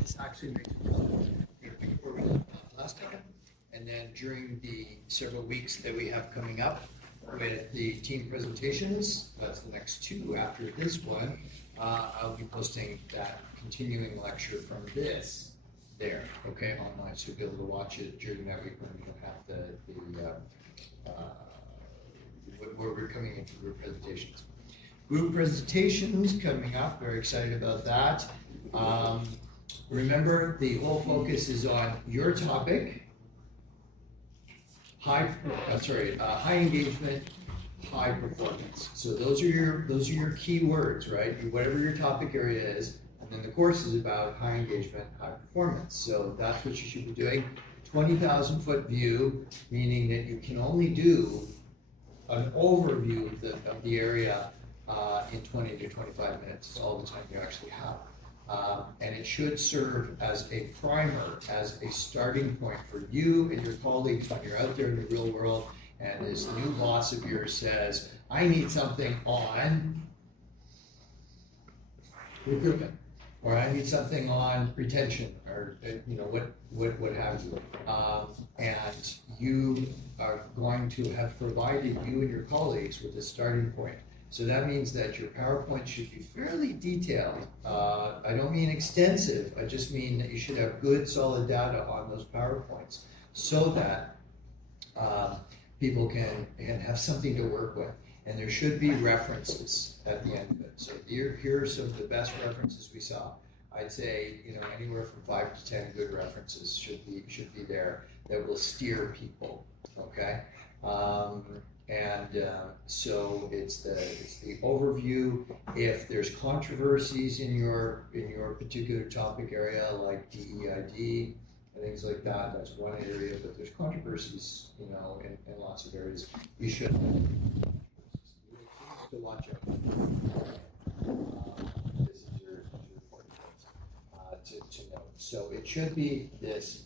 This actually makes it where we left off last time. And then during the several weeks that we have coming up with the team presentations, that's the next two after this one, I'll be posting that continuing lecture from this there, okay, online, so you'll be able to watch it during that week when we don't have where we're coming into group presentations. Group presentations coming up, very excited about that. Remember, the whole focus is on your topic, high engagement, high performance. So those are your key words, right? Whatever your topic area is, and then the course is about high engagement, high performance. So that's what you should be doing. 20,000-foot view, meaning that you can only do an overview of the area in 20 to 25 minutes. It's all the time you actually have. And it should serve as a primer, as a starting point for you and your colleagues when you're out there in the real world and this new boss of yours says, I need something on recruitment, or I need something on retention, or what have you. And you are going to have provided you and your colleagues with a starting point. So that means that your PowerPoint should be fairly detailed. I don't mean extensive, I just mean that you should have good solid data on those PowerPoints so that people can have something to work with. And there should be references at the end of it. So here are some of the best references we saw. I'd say, anywhere from 5 to 10 good references should be there that will steer people, okay? So it's the overview. If there's controversies in your particular topic area, like DEID and things like that, that's one area. But there's controversies, in lots of areas. You should to watch out. This is your important things to note. So it should be this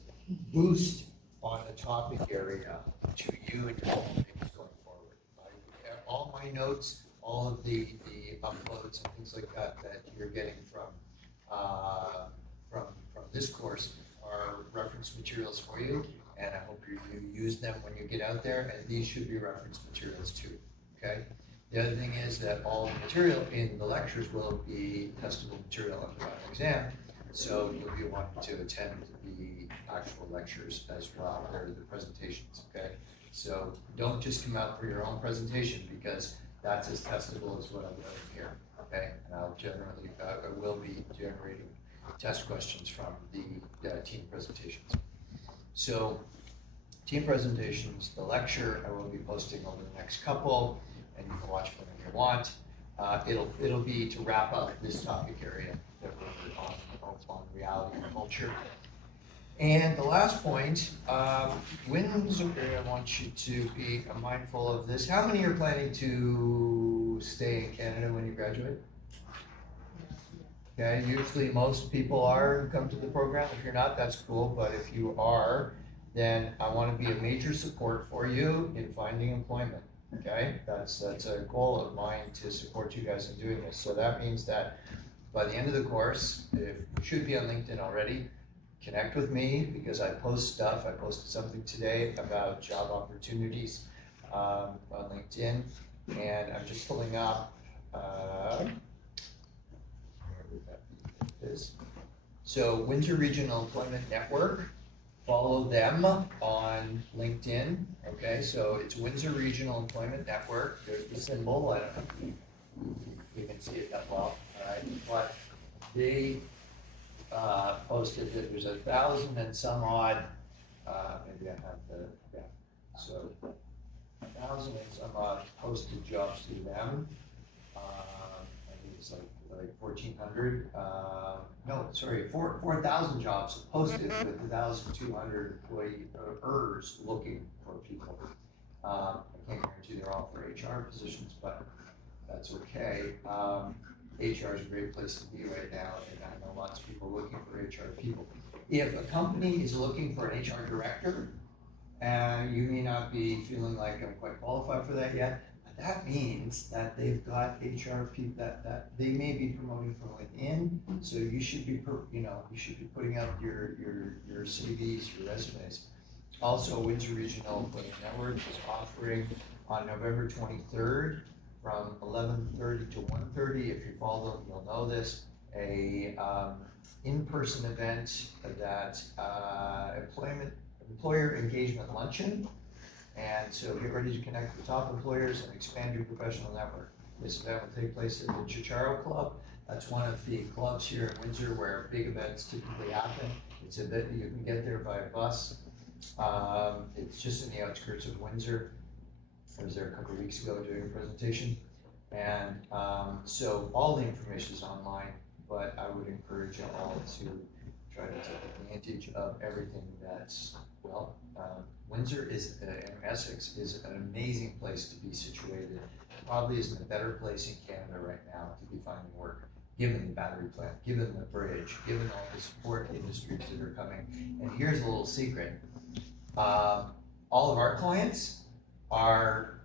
boost on the topic area to you and your colleagues going forward. All my notes, all of the uploads and things like that you're getting from this course are reference materials for you, and I hope you use them when you get out there, and these should be reference materials too, okay? The other thing is that all the material in the lectures will be testable material on the final exam, so you'll be wanting to attend the actual lectures as well, or the presentations, okay? So don't just come out for your own presentation, because that's as testable as what I'm doing here, okay? And I will be generating test questions from the team presentations. So team presentations, the lecture, I will be posting over the next couple, and you can watch whenever you want. It'll be to wrap up this topic area that we're on reality and culture. And the last point, I want you to be mindful of this. How many are planning to stay in Canada when you graduate? Okay, usually most people are who come to the program. If you're not, that's cool, but if you are, then I want to be a major support for you in finding employment. Okay, that's a goal of mine, to support you guys in doing this. So that means that by the end of the course, if you should be on LinkedIn already, connect with me, because I post stuff. I posted something today about job opportunities on LinkedIn, and I'm just pulling up where would that be? This. So Windsor Regional Employment Network. Follow them on LinkedIn, okay? So it's Windsor Regional Employment Network. There's the symbol. I don't know if you can see it that well, all right? But they posted that there's 1,000 and some odd, maybe I have the, yeah. So 1,000 and some odd posted jobs through them. I think it's like 1,400, 4,000 jobs posted with 1,200 employers looking for people. I can't guarantee they're all for HR positions, but that's okay. HR is a great place to be right now, and I know lots of people looking for HR people. If a company is looking for an HR director, and you may not be feeling like I'm quite qualified for that yet, that means that they've got HR people that they may be promoting from within. So you should be, you should be putting out your CVs, your resumes. Also, Windsor Regional Employment Network is offering on November 23rd from 11:30 to 1:30. If you follow them, you'll know this. A in-person event that employer engagement luncheon. And so get ready to connect with top employers and expand your professional network. This event will take place at the Chicharo Club. That's one of the clubs here in Windsor where big events typically happen. It's a bit, you can get there by bus. It's just in the outskirts of Windsor. I was there a couple of weeks ago doing a presentation. And so all the information is online, but I would encourage you all to try to take advantage of everything that's, Windsor is, in Essex, is an amazing place to be situated. Probably isn't a better place in Canada right now to be finding work, given the battery plant, given the bridge, given all the support industries that are coming. And here's a little secret. All of our clients are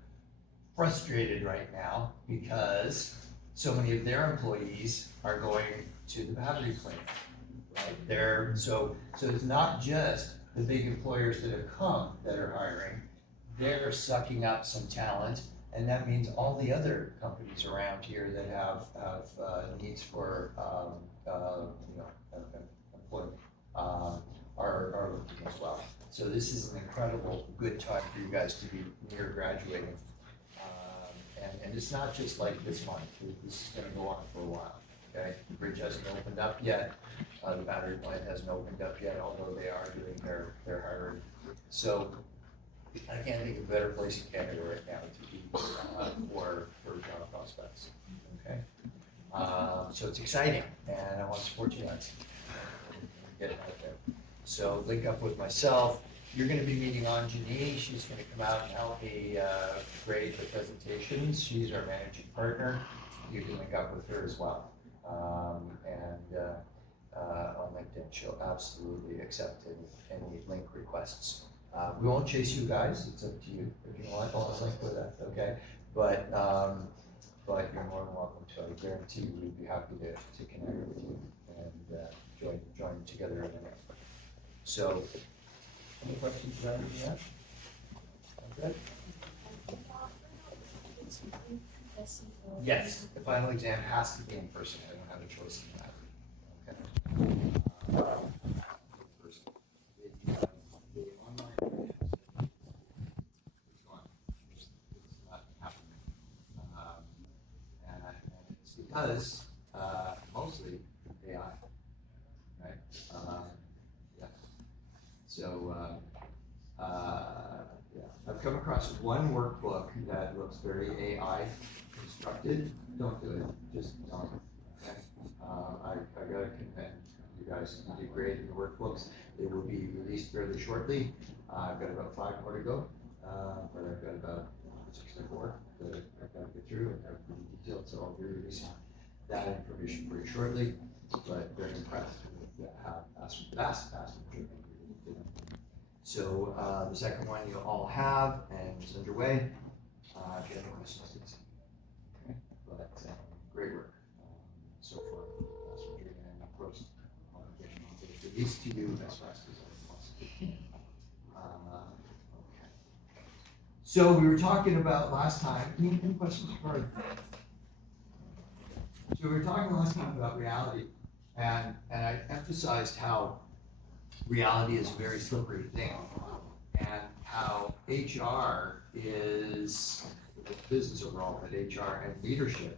frustrated right now because so many of their employees are going to the battery plant, right? So it's not just the big employers that have come that are hiring, they're sucking up some talent, and that means all the other companies around here that have needs for employment are looking as well. So this is an incredible good time for you guys to be near graduating, and it's not just like this month. This is going to go on for a while. Okay, the bridge hasn't opened up yet. The battery plant hasn't opened up yet, although they are doing their hiring. So I can't think of a better place in Canada right now to be for job prospects. Okay, so it's exciting, and I want to support you guys getting out there. So link up with myself. You're going to be meeting Anjani. She's going to come out and help me grade the presentations. She's our managing partner. You can link up with her as well. On LinkedIn, she'll absolutely accept any link requests. We won't chase you guys, it's up to you if you want a link with that, okay? But you're more than welcome to. I guarantee you we'd be happy to connect with you and join together in the network. So, any questions about anything yet? Okay? Yes, the final exam has to be in person. I don't have a choice in that. Okay. The online it's gone. It's not happening. And it's because mostly AI, right? Yeah. So yeah, I've come across one workbook that looks very AI constructed. Don't do it. Just don't. Okay. I gotta commend you guys. You did great in the workbooks. They will be released fairly shortly. I've got about 5 more to go, but I've got about 64 that I've got to get through, and they're pretty detailed, so I'll be releasing that information pretty shortly. But very impressed with how vast majority. So the second one you'll all have and is underway. If you have any questions, please. Okay. But great work so far. Vast majority, and of course, I'll get these to you as fast as I possibly can. Okay. So we were talking about last time. Any questions for? So we were talking last time about reality, and I emphasized how reality is a very slippery thing, and how HR is, the business overall, but HR and leadership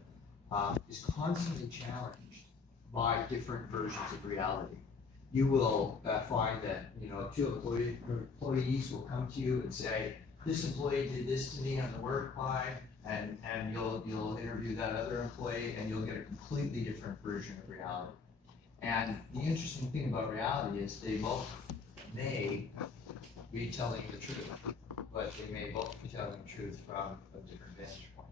is constantly challenged by different versions of reality. You will find that, you know, 2 employees will come to you and say, this employee did this to me on the work line, and you'll interview that other employee, and you'll get a completely different version of reality. And the interesting thing about reality is they both may be telling the truth, but they may both be telling the truth from a different vantage point,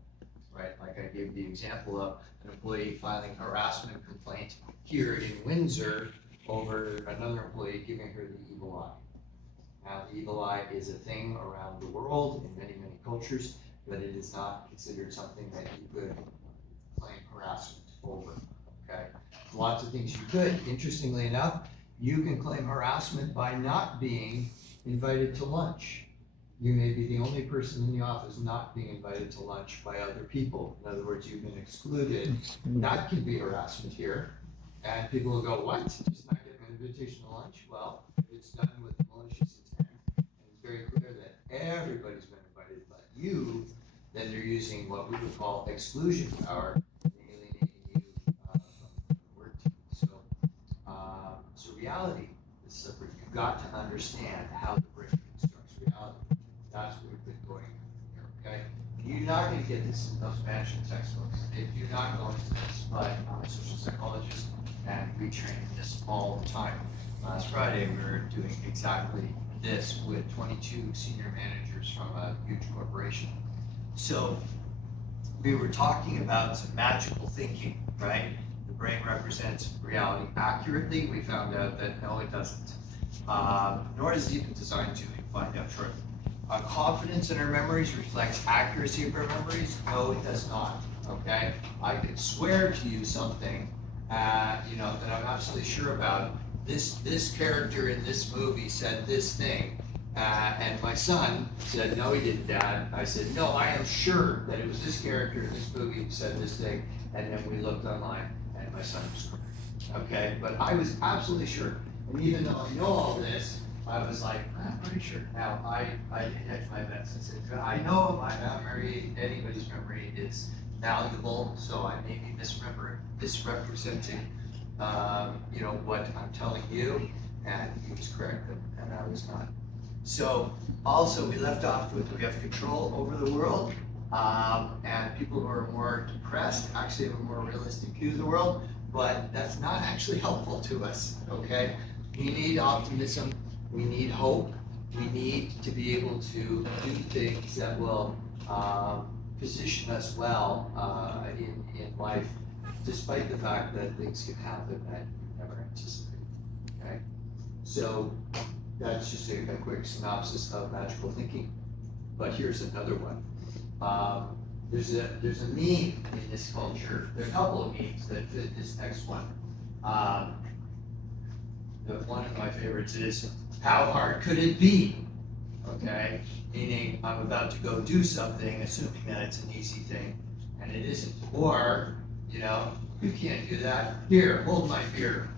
right? Like I gave the example of an employee filing a harassment complaint here in Windsor over another employee giving her the evil eye. Now, the evil eye is a thing around the world in many, many cultures. but it is not considered something that you could claim harassment over, okay? Lots of things you could. Interestingly enough, you can claim harassment by not being invited to lunch. You may be the only person in the office not being invited to lunch by other people. In other words, you've been excluded. That can be harassment here. And people will go, what? Just not getting an invitation to lunch? Well, if it's done with malicious intent, and it's very clear that everybody's been invited but you, then they're using what we would call exclusion power, alienating you from the work team. So reality is separate. You've got to understand how the brain constructs reality. That's what we've been going here, okay? You're not going to get this in those management textbooks. If you're not going to this, but I'm a social psychologist and we train this all the time. Last Friday, we were doing exactly this with 22 senior managers from a huge corporation. So we were talking about some magical thinking, right? The brain represents reality accurately. We found out that no, it doesn't. Nor is it even designed to find out truth. Confidence in our memories reflects accuracy of our memories. No, it does not. Okay, I could swear to you something, that I'm absolutely sure about. This character in this movie said this thing, and my son said, "No, he didn't, Dad." I said, "No, I am sure that it was this character in this movie who said this thing." And then we looked online, and my son was correct. Okay, but I was absolutely sure. And even though I know all this, I was like, I'm pretty sure. Now, I hedged my bets. I said, I know my memory, anybody's memory is malleable, so I may be misrepresenting, what I'm telling you, and he was correct, and I was not. So, also, we left off with we have control over the world, and people who are more depressed actually have a more realistic view of the world, but that's not actually helpful to us, okay? We need optimism. We need hope. We need to be able to do things that will position us well in life, despite the fact that things can happen that you never anticipate. Okay, so that's just a quick synopsis of magical thinking. But here's another one. There's a meme in this culture. There are a couple of memes that fit this next one. One of my favorites is, how hard could it be? Okay, meaning I'm about to go do something, assuming that it's an easy thing, and it isn't. Or, you can't do that. Here, hold my beer.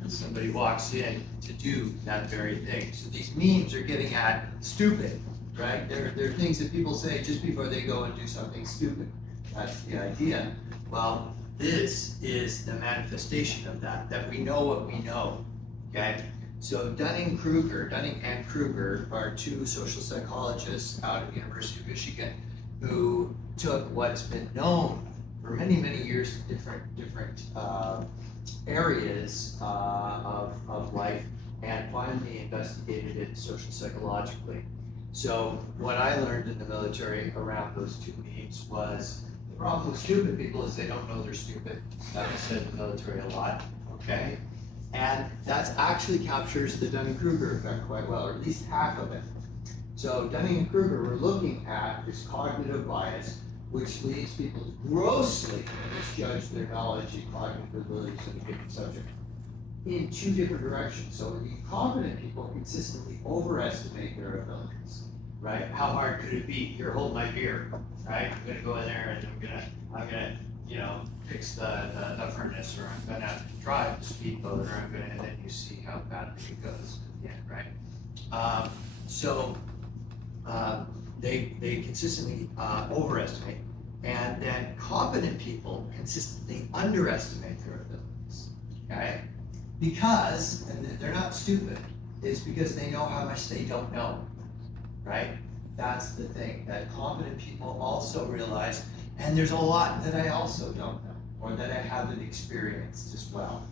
And somebody walks in to do that very thing. So these memes are getting at stupid, right? They're things that people say just before they go and do something stupid. That's the idea. Well, this is the manifestation of that we know what we know. Okay, so Dunning and Kruger are two social psychologists out of the University of Michigan who took what's been known for many, many years in different areas of life and finally investigated it social psychologically. So what I learned in the military around those two memes was the problem with stupid people is they don't know they're stupid. That was said in the military a lot, okay? And that actually captures the Dunning-Kruger effect quite well, or at least half of it. So Dunning and Kruger were looking at this cognitive bias, which leads people to grossly misjudge their knowledge and cognitive abilities in a given subject in two different directions. So the incompetent people consistently overestimate their abilities, right? How hard could it be? Here, hold my beer, right? I'm gonna go in there and I'm gonna fix the furnace, or I'm gonna drive the speedboat, or and then you see how badly it goes at the end, right? They consistently overestimate, and then competent people consistently underestimate their abilities, okay? Because, and they're not stupid, it's because they know how much they don't know, right? That's the thing, that competent people also realize, and there's a lot that I also don't know, or that I haven't experienced as well.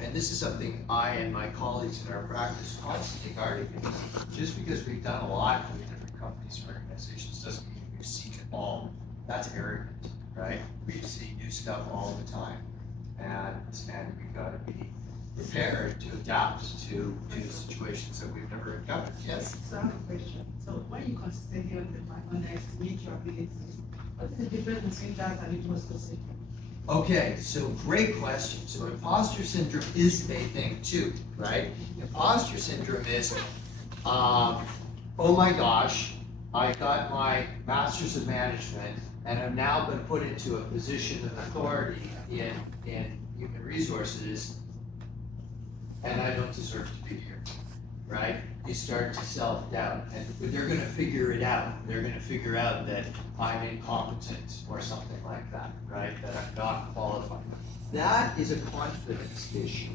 And this is something I and my colleagues in our practice constantly guard against. Just because we've done a lot with different companies and organizations doesn't mean we've seen it all. That's arrogant, right? We see new stuff all the time, and we've got to be prepared to adapt to situations that we've never encountered. Yes? So I have a question. So when you consistently underestimate your abilities, what is the difference between that and imposter syndrome? Okay, so great question. So imposter syndrome is a thing too, right? Imposter syndrome is, oh my gosh, I got my master's of management and I've now been put into a position of authority in human resources and I don't deserve to be here, right? You start to self-doubt, and they're gonna figure it out. They're gonna figure out that I'm incompetent or something like that, right? That I'm not qualified. That is a confidence issue,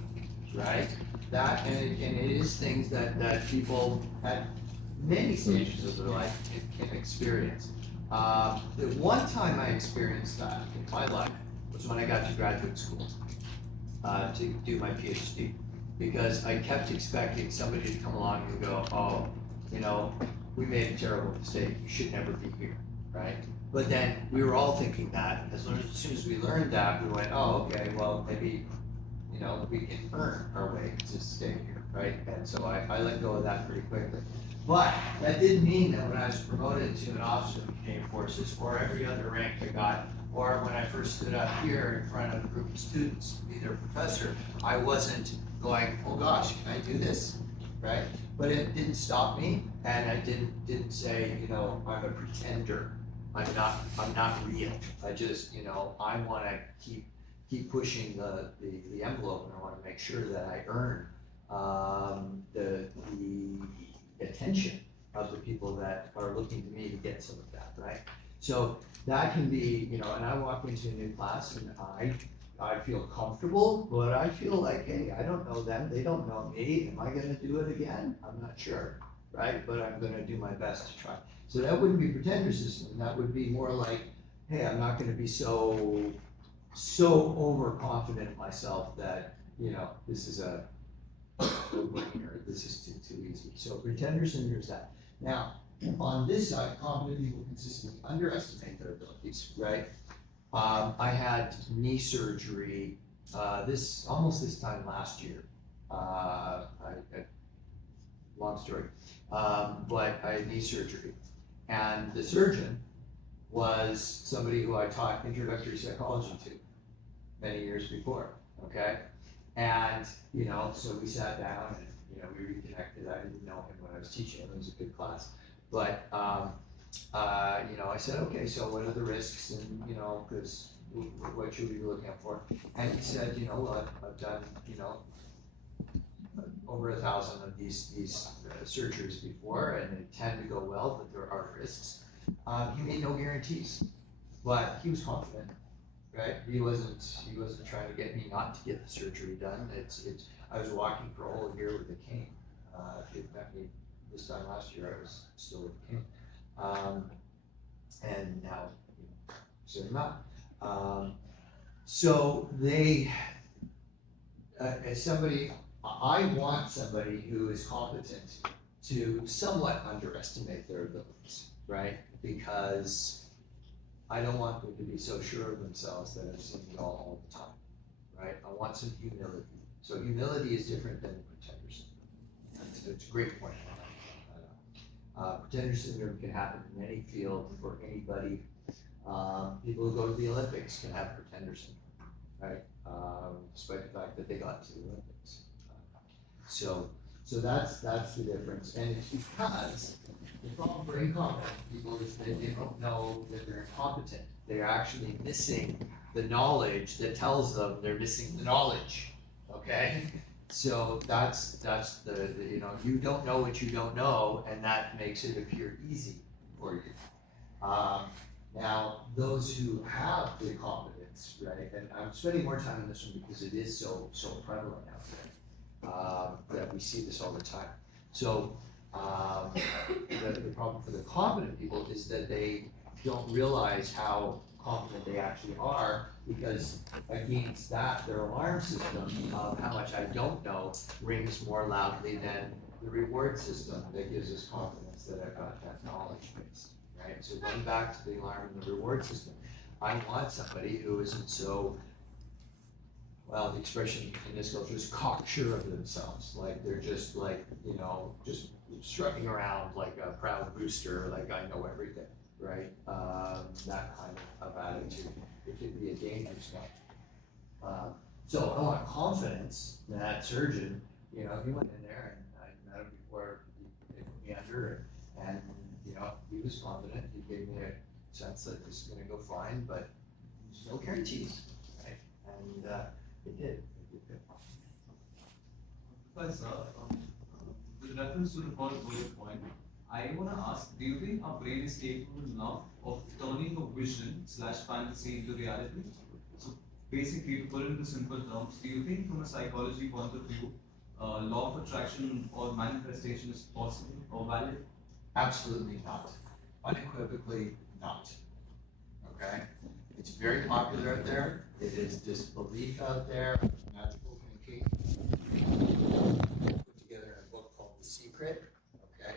right? That, and it is things that people at many stages of their life can experience. The one time I experienced that in my life was when I got to graduate school, to do my PhD. Because I kept expecting somebody to come along and go, oh, you know, we made a terrible mistake, you should never be here, right? But then we were all thinking that, as soon as we learned that, we went, oh, okay, well, maybe, you know, we can earn our way to stay here, right? And so I let go of that pretty quickly. But that didn't mean that when I was promoted to an officer of Canadian Forces, or every other rank I got, or when I first stood up here in front of a group of students to be their professor, I wasn't going, oh gosh, can I do this, right? But it didn't stop me, and I didn't say, you know, I'm a pretender. I'm not real. I just, you know, I want to keep pushing the envelope, and I want to make sure that I earn the attention of the people that are looking to me to get some of that, right? So that can be, you know, and I walk into a new class and I feel comfortable, but I feel like, hey, I don't know them, they don't know me, am I gonna do it again? I'm not sure, right? But I'm gonna do my best to try. So that wouldn't be pretender system, that would be more like, hey, I'm not gonna be so overconfident in myself that, you know, this is a no-brainer, this is too easy. So pretender syndrome is that. Now, on this side, confident people consistently underestimate their abilities, right? I had knee surgery almost this time last year. Long story, but I had knee surgery, and the surgeon was somebody who I taught introductory psychology to many years before. Okay, and you know, so we sat down and you know we reconnected. I didn't know him when I was teaching him; it was a good class, but. You know, I said, okay, so what are the risks and, you know, because what should we be looking out for? And he said, you know, well, I've done, you know, over 1,000 of these surgeries before and they tend to go well, but there are risks. He made no guarantees, but he was confident, right? He wasn't trying to get me not to get the surgery done. I was walking for a whole year with a cane. If you'd met me this time last year, I was still with a cane. And now, you know, so not. So they, as somebody, I want somebody who is competent to somewhat underestimate their abilities, right? Because I don't want them to be so sure of themselves that I've seen it all the time, right? I want some humility. So humility is different than pretender syndrome. It's a great point. Pretender syndrome can happen in any field for anybody. People who go to the Olympics can have pretender syndrome, right? Despite the fact that they got to the Olympics. So that's the difference, and it's because the problem for incompetent people is that they don't know that they're incompetent. They're actually missing the knowledge that tells them they're missing the knowledge. Okay. So that's the you know, you don't know what you don't know, and that makes it appear easy for you. Now, those who have the competence, right, and I'm spending more time on this one because it is so prevalent out there, that we see this all the time. So the problem for the competent people is that they don't realize how competent they actually are, because against that, their alarm system of how much I don't know rings more loudly than the reward system that gives us confidence that I've got that knowledge base, right? So going back to the alarm and the reward system, I want somebody who isn't so, well, the expression in this culture is cocksure of themselves, like they're just like, you know, just strutting around like a proud rooster, like I know everything, right? That kind of attitude, it can be a dangerous one. So I want confidence. That surgeon, you know, he went in there and I met him before they put me under, and you know, he was confident. He gave me a sense that this is going to go fine, but there's no guarantees, right? And it did. It did good. Professor, with reference to the first bullet point, I want to ask, do you think our brain is capable enough of turning a vision slash fantasy into reality? So basically, to put it into simple terms, do you think from a psychology point of view, law of attraction or manifestation is possible or valid? Absolutely not. Unequivocally not. Okay? It's very popular out there. It is this belief out there, magical thinking, put together in a book called The Secret. Okay?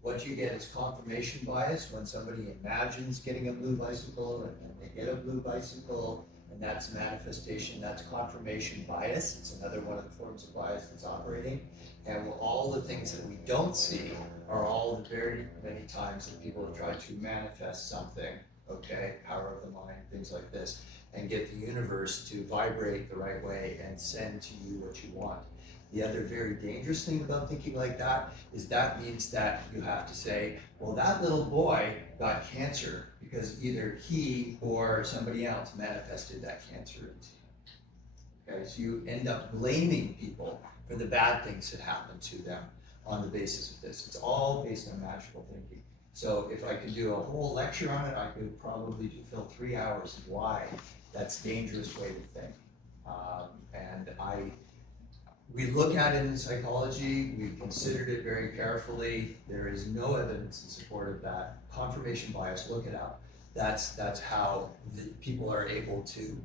What you get is confirmation bias when somebody imagines getting a blue bicycle and then they get a blue bicycle, and that's manifestation, that's confirmation bias. It's another one of the forms of bias that's operating. And all the things that we don't see are all the very many times that people have tried to manifest something, okay, power of the mind, things like this, and get the universe to vibrate the right way and send to you what you want. The other very dangerous thing about thinking like that is that means that you have to say, well, that little boy got cancer because either he or somebody else manifested that cancer into him. Okay, so you end up blaming people for the bad things that happen to them on the basis of this. It's all based on magical thinking. So if I could do a whole lecture on it, I could probably fill 3 hours of why that's a dangerous way to think. We look at it in psychology, we've considered it very carefully. There is no evidence in support of that. Confirmation bias, look it up. That's how people are able to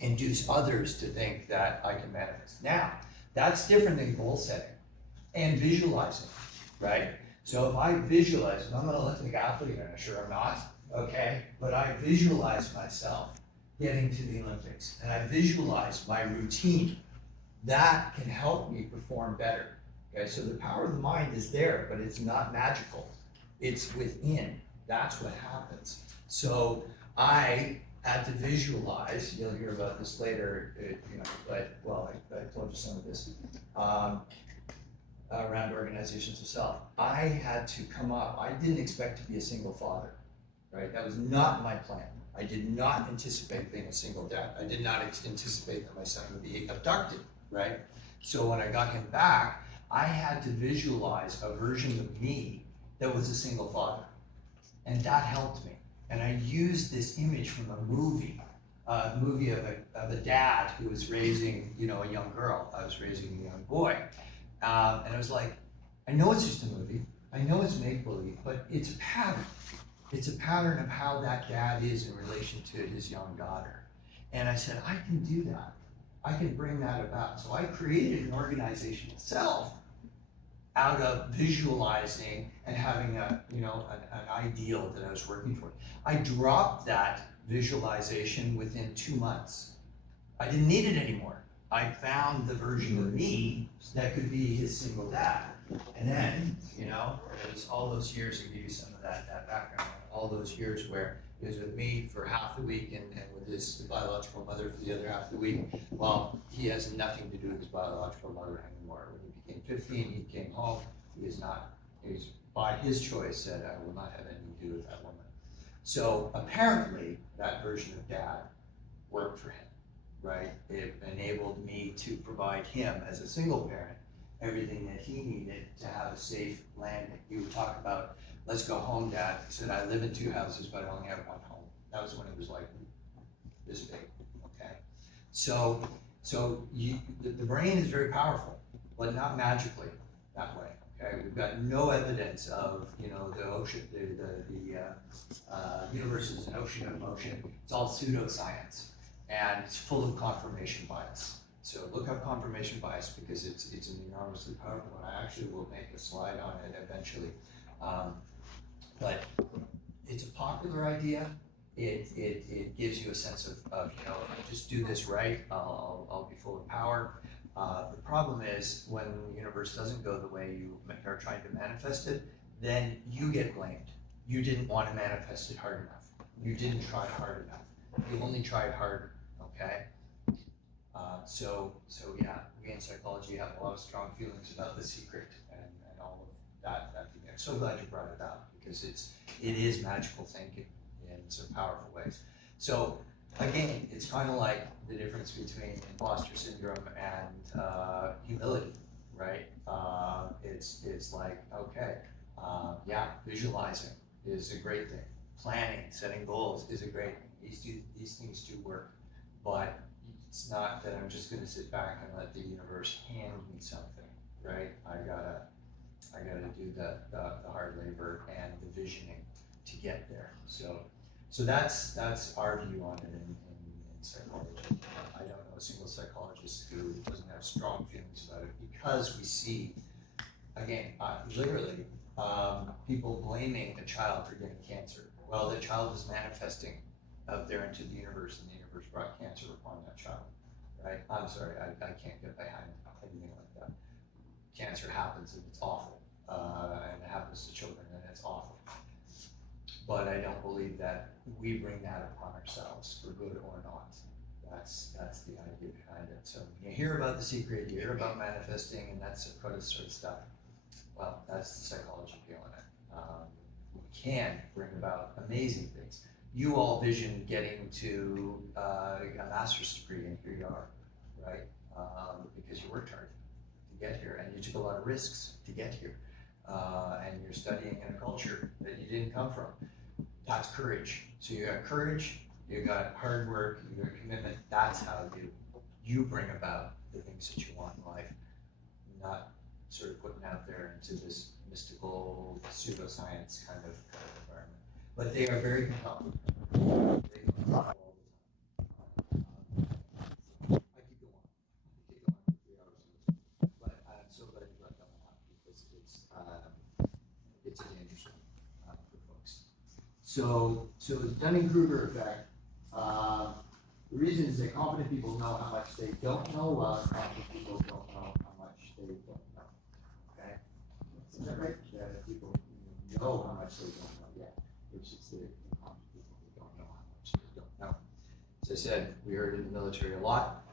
induce others to think that I can manifest. Now, that's different than goal setting and visualizing, right? So if I visualize, and I'm an Olympic athlete, and I'm sure I'm not, okay? But I visualize myself getting to the Olympics, and I visualize my routine. That can help me perform better, okay? So the power of the mind is there, but it's not magical. It's within. That's what happens. So I had to visualize, you'll hear about this later, you know, but, well, I told you some of this, around organizations of self. I had to come up, I didn't expect to be a single father, right? That was not my plan. I did not anticipate being a single dad. I did not anticipate that my son would be abducted, right? So when I got him back, I had to visualize a version of me that was a single father. And that helped me. And I used this image from a movie of a dad who was raising, you know, a young girl. I was raising a young boy. And I was like, I know it's just a movie. I know it's make-believe, but it's a pattern. It's a pattern of how that dad is in relation to his young daughter. And I said, I can do that. I can bring that about. So I created an organization itself out of visualizing and having a, you know, an ideal that I was working toward. I dropped that visualization within 2 months. I didn't need it anymore. I found the version of me that could be his single dad. And then, you know, it was all those years, to give you some of that background, all those years where he was with me for half the week and with his biological mother for the other half of the week. Well, he has nothing to do with his biological mother anymore. When he became 15, he came home. He's by his choice said, I will not have anything to do with that woman. So apparently that version of dad worked for him, right? It enabled me to provide him as a single parent everything that he needed to have a safe landing. You would talk about, let's go home, Dad. He said, I live in 2 houses, but I only have 1 home. That was when it was like this big, okay? So the brain is very powerful, but not magically that way, okay? We've got no evidence of, you know, the ocean, the universe is an ocean of motion. It's all pseudoscience, and it's full of confirmation bias. So look up confirmation bias because it's an enormously powerful one. I actually will make a slide on it eventually. But it's a popular idea. it gives you a sense of, you know, if I just do this right, I'll be full of power. The problem is when the universe doesn't go the way you are trying to manifest it, then you get blamed. You didn't want to manifest it hard enough. You didn't try hard enough. You only tried harder, okay? So yeah, we in psychology have a lot of strong feelings about The Secret and all of that. I'm so glad you brought it up because it is magical thinking in some powerful ways. So again, it's kind of like the difference between imposter syndrome and humility, right? It's like, okay, yeah, visualizing is a great thing. Planning, setting goals is a great thing. These things do work, but it's not that I'm just gonna sit back and let the universe hand me something, right? I gotta do the hard labor and the visioning to get there. So that's our view on it in psychology. I don't know a single psychologist who doesn't have strong feelings about it because we see, again, literally, people blaming a child for getting cancer. Well, the child is manifesting out there into the universe, and the universe brought cancer upon that child, right? I'm sorry, I can't get behind anything like that. Cancer happens and it's awful, and it happens to children and it's awful. But I don't believe that we bring that upon ourselves for good or not. That's the idea behind it. So when you hear about The Secret, you hear about manifesting and that sort of stuff. Well, that's the psychology behind it. We can bring about amazing things. You all vision getting to a master's degree, and here you are, right? Because you worked hard to get here, and you took a lot of risks to get here, and you're studying in a culture that you didn't come from. That's courage. So you got courage, you got hard work, you got commitment. That's how you bring about the things that you want in life, not sort of putting out there into this mystical pseudoscience kind of environment. But they are very compelling. They come up all the time. I keep going for 3 hours. But I'm so glad you brought that one up because it's a dangerous one for folks. So the Dunning-Kruger effect, the reason is that confident people know how much they don't know, while confident people don't know how much they don't know. Okay? Is that right? That people know how much they don't know yet, which is the confident people who don't know how much they don't know. As I said, we heard in the military a lot.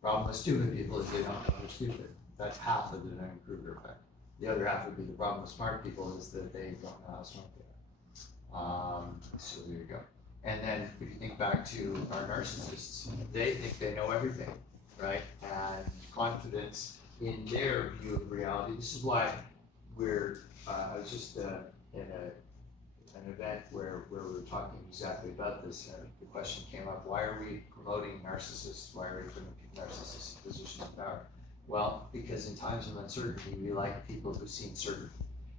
Problem with stupid people is they don't know they're stupid. That's half of the Dunning-Kruger effect. The other half would be the problem with smart people is that they don't know how smart they are. So there you go. And then if you think back to our narcissists, they think they know everything, right? And confidence in their view of reality. This is why I was just in an event where we were talking exactly about this. The question came up, why are we promoting narcissists? Why are we putting narcissists in positions of power? Well, because in times of uncertainty, we like people who seem certain.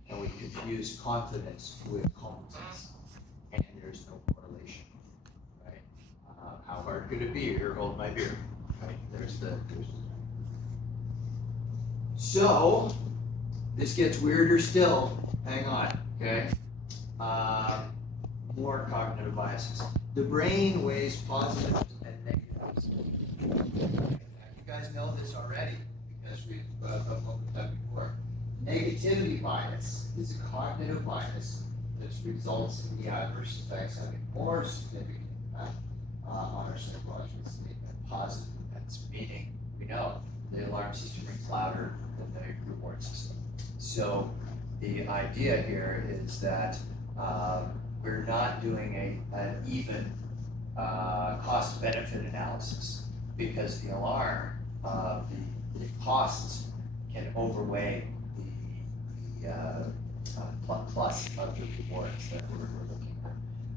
And we confuse confidence with competence. And there's no correlation, right? How hard could it be? Here, hold my beer, right? So, this gets weirder still. Hang on, okay? More cognitive biases. The brain weighs positives and negatives. You guys know this already because we've looked at that before. Negativity bias is a cognitive bias that results in the adverse effects having more significant impact on our psychological state than positive events, meaning we know the alarm system rings louder than the reward system. So the idea here is that we're not doing an even cost-benefit analysis because the alarm, the costs can overweigh the plus of the rewards that we're looking at.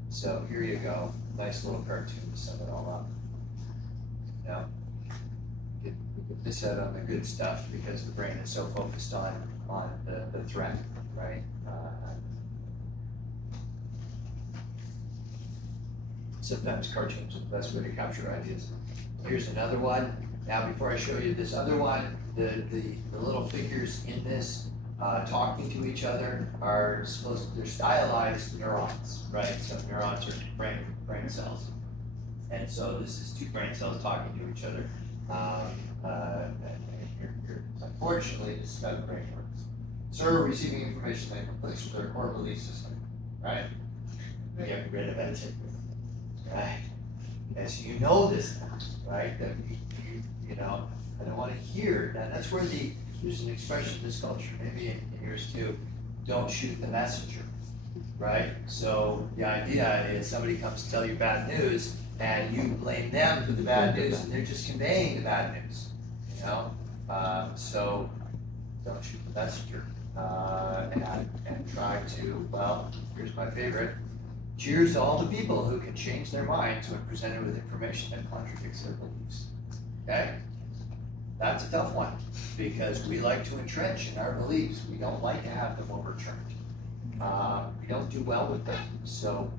So here you go, nice little cartoon to sum it all up. Now, we get this out on the good stuff because the brain is so focused on the threat, right? Sometimes cartoons are the best way to capture ideas. Here's another one. Now, before I show you this other one, the little figures in this talking to each other are they're stylized neurons, right? So neurons are brain cells. And so this is two brain cells talking to each other. Unfortunately, this is how the brain works. Server receiving information that conflicts with their core belief system, right? We get rid of it, right? And so you know this now, right? That you know, I don't want to hear that. That's where there's an expression in this culture, maybe in yours too, don't shoot the messenger, right? So the idea is somebody comes to tell you bad news and you blame them for the bad news and they're just conveying the bad news, you know? So don't shoot the messenger. And try to, well, here's my favorite. Cheers to all the people who can change their minds when presented with information that contradicts their beliefs. Okay? That's a tough one because we like to entrench in our beliefs. We don't like to have them overturned. We don't do well with them. So,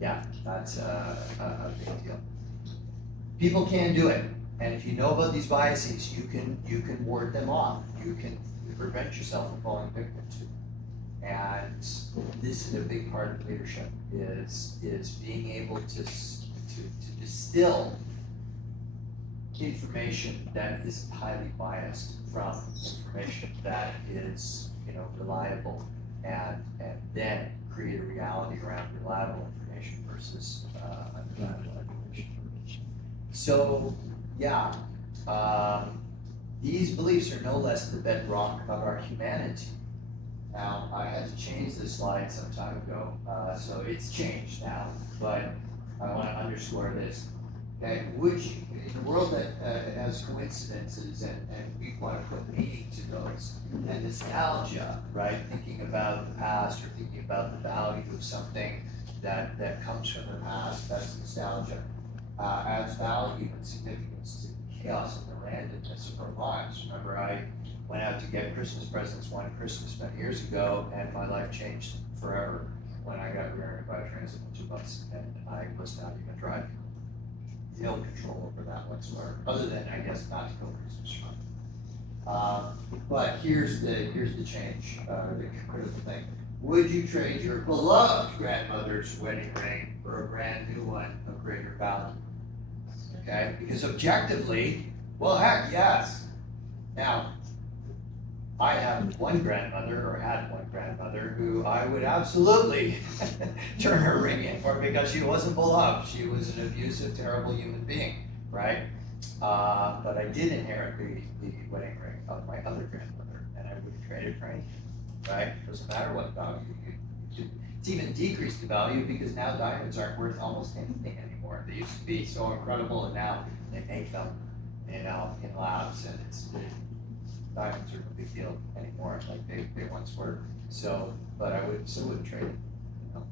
yeah, that's a big deal. People can do it. And if you know about these biases, you can ward them off. You can prevent yourself from falling victim to. And this is a big part of leadership is being able to distill information that isn't highly biased from information that is, you know, reliable, and then create a reality around reliable information versus unreliable information. So yeah, these beliefs are no less the bedrock of our humanity. Now, I had to change this slide some time ago, so it's changed now, but I want to underscore this. Okay, would you, in a world that has coincidences and we want to put meaning to those, and nostalgia, right? Thinking about the past or thinking about the value of something that comes from the past, that's nostalgia. Adds value and significance to the chaos and the randomness of our lives. Remember, I went out to get Christmas presents one Christmas many years ago, and my life changed forever when I got rear-ended by a transcontinental bus, and I was not even driving. No control over that whatsoever, other than, I guess, not to go Christmas shop. But here's the change, the critical thing. Would you trade your beloved grandmother's wedding ring for a brand new one of greater value? Okay, because objectively, well, heck, yes. Now, I have one grandmother, or had one grandmother, who I would absolutely turn her ring in for because she wasn't beloved. She was an abusive, terrible human being, right? But I did inherit the wedding ring of my other grandmother, and I wouldn't trade it for anything, right? Doesn't matter what value you do. It's even decreased the value because now diamonds aren't worth almost anything anymore. They used to be so incredible, and now they make them, you know, in labs, and diamonds are no big deal anymore, like they once were. So, but I still wouldn't trade it, you know,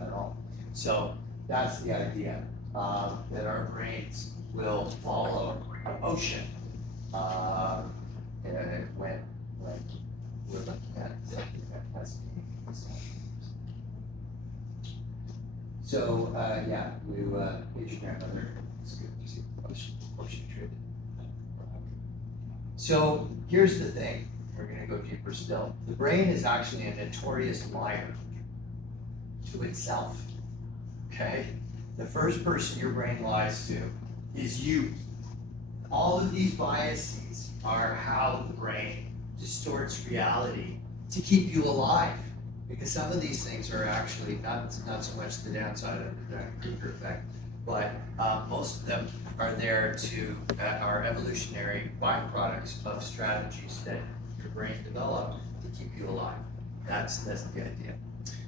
at all. So that's the idea, that our brains will follow emotion when we're looking at something that has meaning. So yeah, your grandmother. It's good to see emotion traded. So here's the thing, we're going to go deeper still. The brain is actually a notorious liar to itself, okay? The first person your brain lies to is you. All of these biases are how the brain distorts reality to keep you alive. Because some of these things are actually not so much the downside of the Dunning-Kruger effect, but most of them are there are evolutionary byproducts of strategies that your brain developed to keep you alive. That's the idea.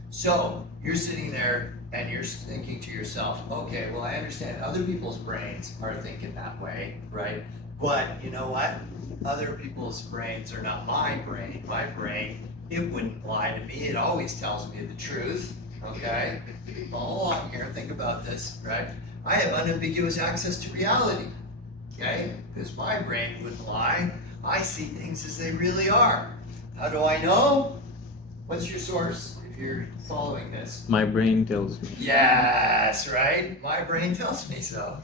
So you're sitting there and you're thinking to yourself, okay, well, I understand other people's brains are thinking that way, right? But you know what? Other people's brains are not my brain. My brain, it wouldn't lie to me. It always tells me the truth, okay? Follow along here, think about this, right? I have unambiguous access to reality, okay? Because my brain wouldn't lie. I see things as they really are. How do I know? What's your source if you're following this? My brain tells me. Yes, right? My brain tells me so.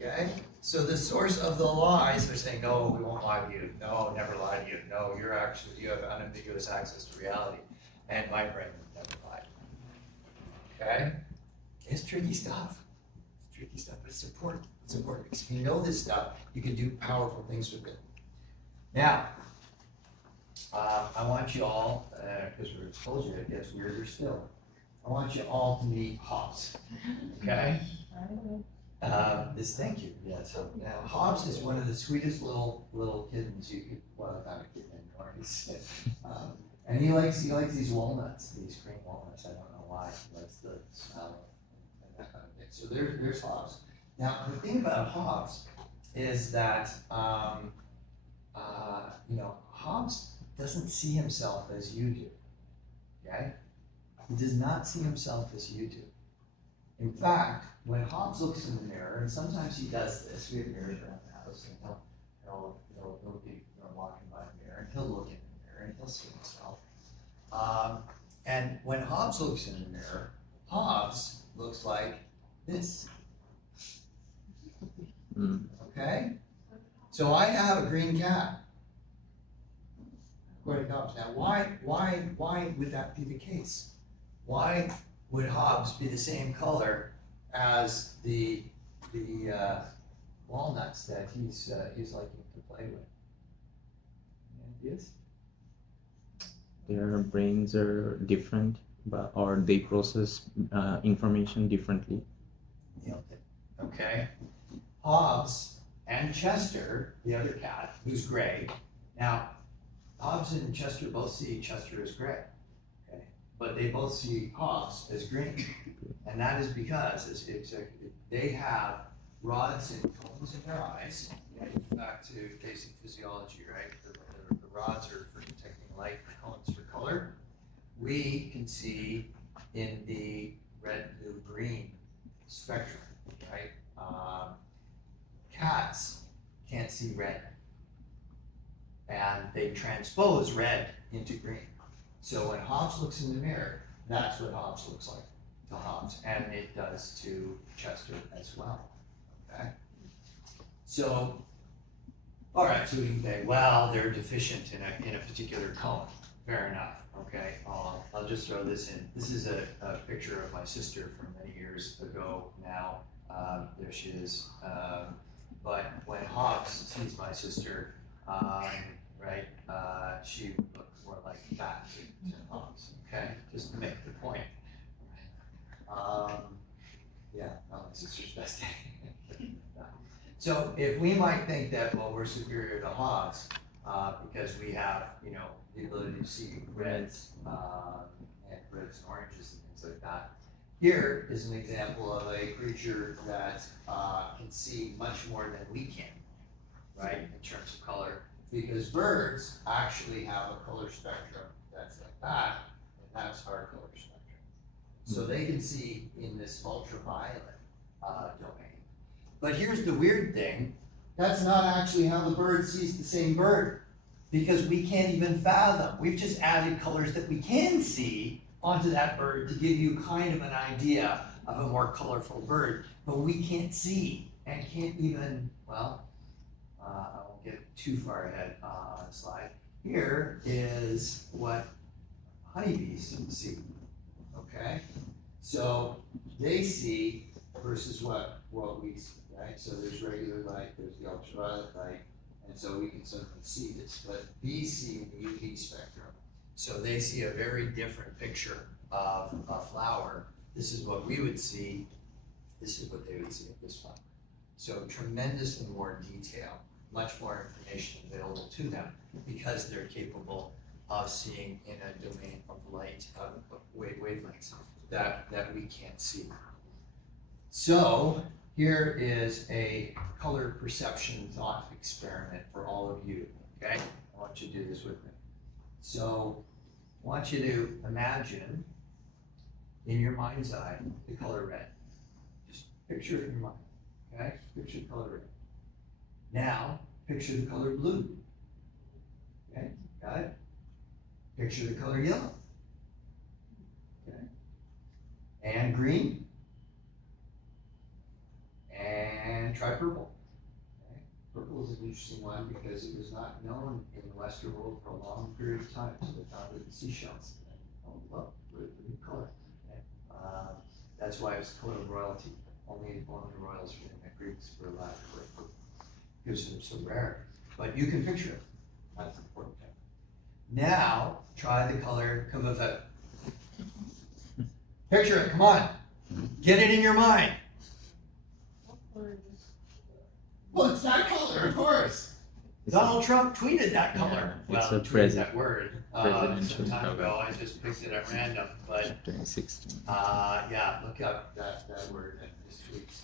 Okay? So the source of the lies are saying, no, we won't lie to you. No, never lie to you. No, you have unambiguous access to reality. And my brain would never lie. Okay? It's tricky stuff. It's tricky stuff, but it's important. It's important because if you know this stuff, you can do powerful things with it. Now, I want you all, because we told you it gets weirder still. I want you all to meet Hobbes. Okay? Thank you. Yes. Now, Hobbes is one of the sweetest little kittens you could, well, not a kitten anymore. And he likes these walnuts, these green walnuts. I don't know why. He likes the smell and that kind of thing. So there's Hobbes. Now, the thing about Hobbes is that Hobbes doesn't see himself as you do. Okay? He does not see himself as you do. In fact, when Hobbes looks in the mirror, and sometimes he does this, we have mirrors around the house, and he'll be walking by a mirror, and he'll look in the mirror, and he'll see himself. And when Hobbes looks in the mirror, Hobbes looks like this. Okay? So I have a green cat. According to Hobbes. Now, why would that be the case? Why would Hobbes be the same color as the walnuts that he's liking to play with? Any ideas? Their brains are different, or they process information differently. Nailed it. Okay. Hobbes and Chester, the other cat, who's gray. Now, Hobbes and Chester both see Chester as gray. Okay. But they both see Hobbes as green. And that is because they have rods and cones in their eyes. Back to basic physiology, right? The rods are for detecting light, cones for color. We can see in the red, blue, green spectrum, right? Cats can't see red, and they transpose red into green. So when Hobbes looks in the mirror, that's what Hobbes looks like to Hobbes, and it does to Chester as well. Okay. So, all right. So we can say, well, they're deficient in a particular cone. Fair enough. Okay. I'll just throw this in. This is a picture of my sister from many years ago. Now there she is. But when Hobbes sees my sister, right, she would look more like that to Hobbes, okay? Just to make the point. Yeah, not my sister's best day. So if we might think that, well, we're superior to Hobbes because we have, the ability to see reds and oranges and things like that. Here is an example of a creature that can see much more than we can, right, in terms of color, because birds actually have a color spectrum that's like that, and that's our color spectrum. So they can see in this ultraviolet domain. But here's the weird thing, that's not actually how the bird sees the same bird, because we can't even fathom. We've just added colors that we can see onto that bird to give you kind of an idea of a more colorful bird, but we can't see and can't even, well, I won't get too far ahead on the slide. Here is what honeybees see, okay? So they see versus what we see, right? So there's regular light, there's the ultraviolet light, and so we can certainly see this, but bees see in the UV spectrum. So they see a very different picture of a flower. This is what we would see. This is what they would see of this flower. So tremendously more detail, much more information available to them because they're capable of seeing in a domain of light, of wavelengths that we can't see. So here is a color perception thought experiment for all of you, okay? I want you to do this with me. So I want you to imagine in your mind's eye the color red. Just picture it in your mind, okay? Picture the color red. Now, picture the color blue. Okay, got it? Picture the color yellow. Okay. And green. And try purple. Purple is an interesting one because it was not known in the Western world for a long period of time, so they found it in seashells. Oh, look, what a new color. Okay. That's why it's color of royalty. Only the royals were in the Greeks were allowed to wear purple because they're so rare. But you can picture it. That's the important thing. Now, try the color Kamava. Picture it, come on. Get it in your mind. Well, it's that color, of course. Donald Trump tweeted that color. Yeah, it's Well, a tweeted that word presidential some time color. ago. I just picked it at random, but 2016. yeah, look up that word and his tweets.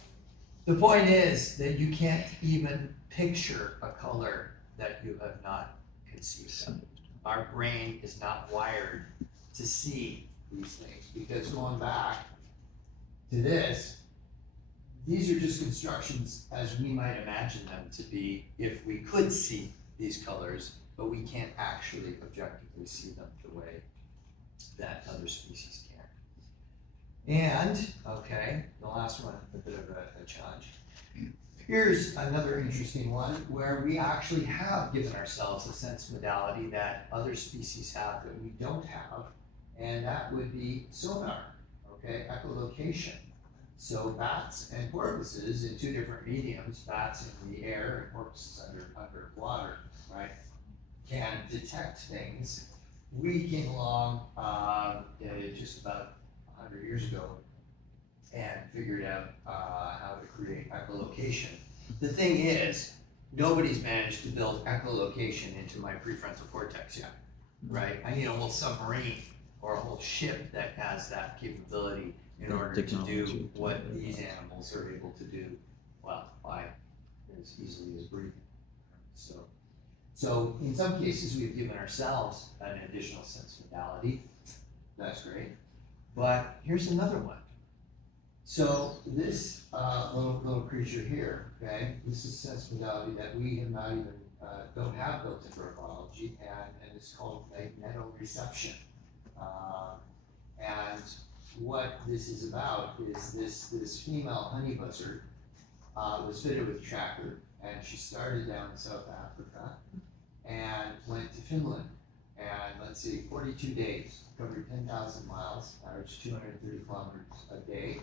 The point is that you can't even picture a color that you have not conceived of. Our brain is not wired to see these things because going back to this, these are just constructions as we might imagine them to be if we could see these colors, but we can't actually objectively see them the way that other species can. And, okay, the last one, a bit of a challenge. Here's another interesting one where we actually have given ourselves a sense modality that other species have that we don't have, and that would be sonar, okay, echolocation. So bats and porpoises in two different mediums, bats in the air and porpoises under water, right, can detect things. We came along just about 100 years ago and figured out how to create echolocation. The thing is, nobody's managed to build echolocation into my prefrontal cortex yet, right? I need a whole submarine or a whole ship that has that capability in order to do what these animals are able to do, well, by as easily as breathing. So in some cases, we've given ourselves an additional sense modality. That's great. But here's another one. So this little creature here, okay, this is a sense modality that we have not even, don't have built into our biology, and it's called magnetoreception. And what this is about is this female honey buzzard was fitted with a tracker, and she started down in South Africa and went to Finland. And let's see, 42 days, covered 10,000 miles, averaged 230 kilometers a day.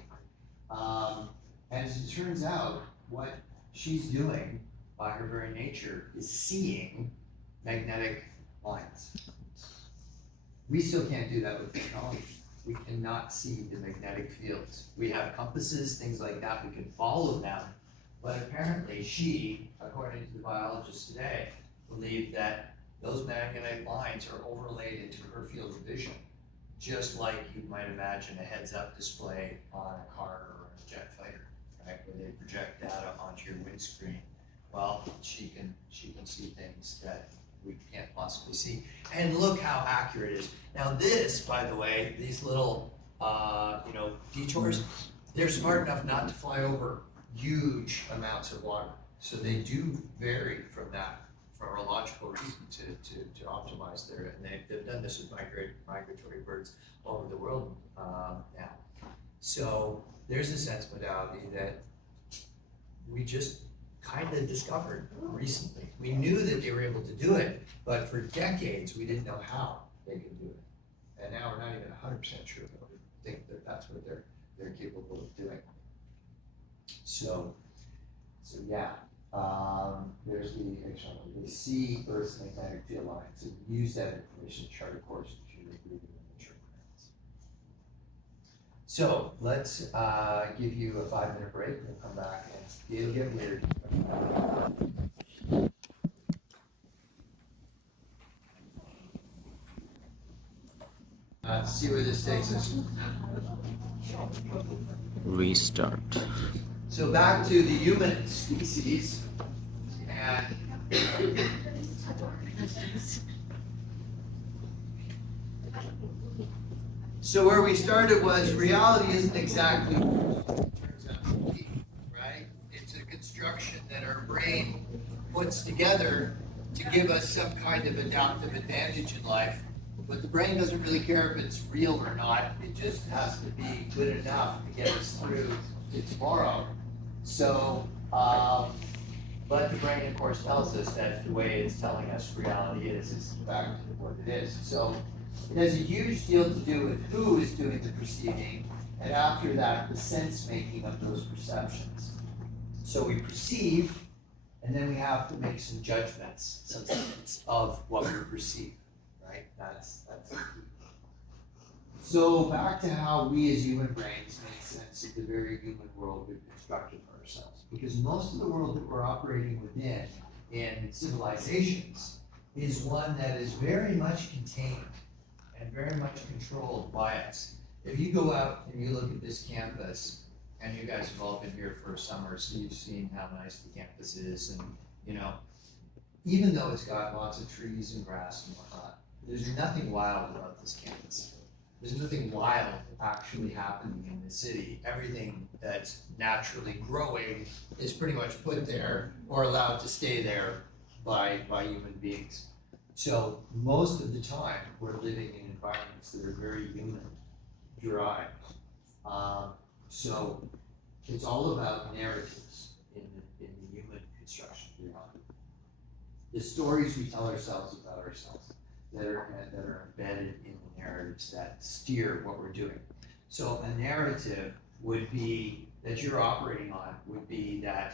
And as it turns out, what she's doing by her very nature is seeing magnetic lines. We still can't do that with technology. We cannot see the magnetic fields. We have compasses, things like that, we can follow them. But apparently she, according to the biologists today, believed that those magnetic lines are overlaid into her field of vision, just like you might imagine a heads-up display on a car or a jet fighter, right, where they project data onto your windscreen. Well, she can see things that we can't possibly see. And look how accurate it is. Now this, by the way, these little detours, they're smart enough not to fly over huge amounts of water. So they do vary from that for a logical reason to optimize their, and they've done this with migratory birds all over the world now. So there's a sense modality that we just kind of discovered recently. We knew that they were able to do it, but for decades we didn't know how they could do it. And now we're not even 100% sure, but we think that that's what they're capable of doing. So yeah, there's they see Earth's magnetic field lines and use that information to chart a course to your breathing and nature plans. So let's give you a 5-minute break. We'll come back and it'll get weird. See where this takes us. Restart. So back to the human species, and so where we started was reality isn't exactly what it turns out to be, right? It's a construction that our brain puts together to give us some kind of adaptive advantage in life. But the brain doesn't really care if it's real or not. It just has to be good enough to get us through to tomorrow. So, but But the brain, of course, tells us that the way it's telling us reality is in fact what it is. So it has a huge deal to do with who is doing the perceiving, and after that, the sense making of those perceptions. So we perceive, and then we have to make some judgments, some sense of what we perceive, right? That's the key. So back to how we as human brains make sense of the very human world we've constructed for ourselves. Because most of the world that we're operating within in civilizations is one that is very much contained and very much controlled by us. If you go out and you look at this campus, and you guys have all been here for a summer, so you've seen how nice the campus is, and even though it's got lots of trees and grass and whatnot, there's nothing wild about this campus. There's nothing wild actually happening in the city. Everything that's naturally growing is pretty much put there or allowed to stay there by human beings. So most of the time, we're living in environments that are very human, dry. So it's all about narratives in the human construction of reality. The stories we tell ourselves about ourselves that are embedded in the narratives that steer what we're doing. So a narrative would be that you're operating on would be that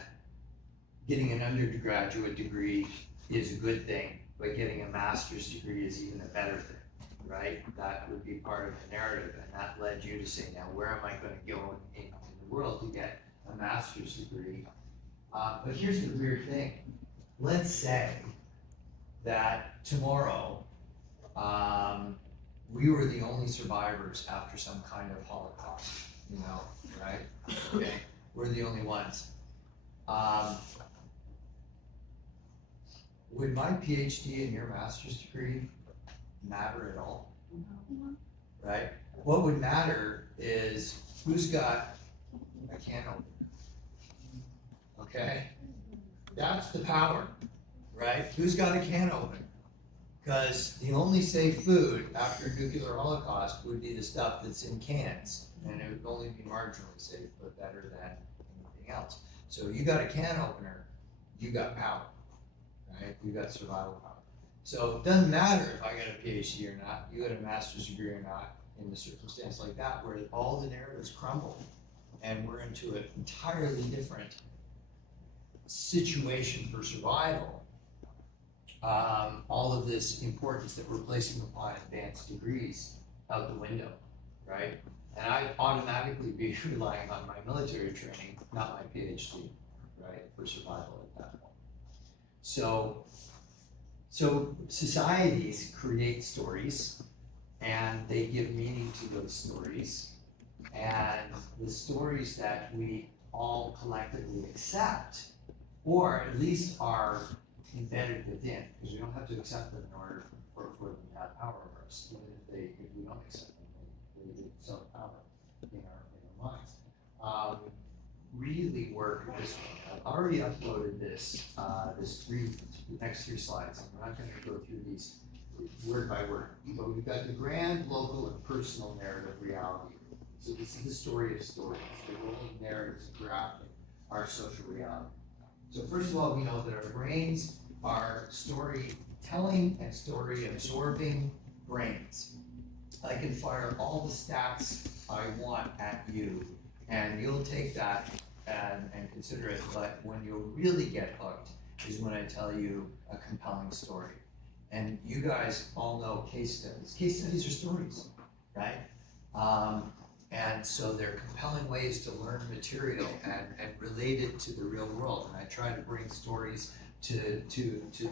getting an undergraduate degree is a good thing, but getting a master's degree is even a better thing. Right? That would be part of the narrative, and that led you to say, now where am I going to go in the world to get a master's degree? But here's the weird thing. Let's say that tomorrow we were the only survivors after some kind of Holocaust, right? Okay, we're the only ones. Would my PhD and your master's degree matter at all? Right? What would matter is who's got a can opener. Okay? That's the power, right? Who's got a can opener? Because the only safe food after a nuclear holocaust would be the stuff that's in cans, and it would only be marginally safe, but better than anything else. So you got a can opener, you got power, right? You got survival power. So it doesn't matter if I got a PhD or not, you got a master's degree or not, in a circumstance like that where all the narratives crumble and we're into an entirely different situation for survival. All of this importance that we're placing upon advanced degrees out the window, right? And I'd automatically be relying on my military training, not my PhD, right, for survival at that point. So societies create stories and they give meaning to those stories. And the stories that we all collectively accept, or at least are embedded within, because we don't have to accept them in order for them to have power over us. Even if we don't accept them, they self-power in our minds. Really work this way. I've already uploaded this next 3 slides, and we're not going to go through these word by word. But we've got the grand, local, and personal narrative reality. So this is the story of stories, the role of narratives in graphing our social reality. So first of all, we know that our brains are storytelling and story absorbing brains. I can fire all the stats I want at you, and you'll take that and consider it, but when you'll really get hooked is when I tell you a compelling story. And you guys all know case studies. Case studies are stories, right? And so they're compelling ways to learn material and relate it to the real world. And I try to bring stories to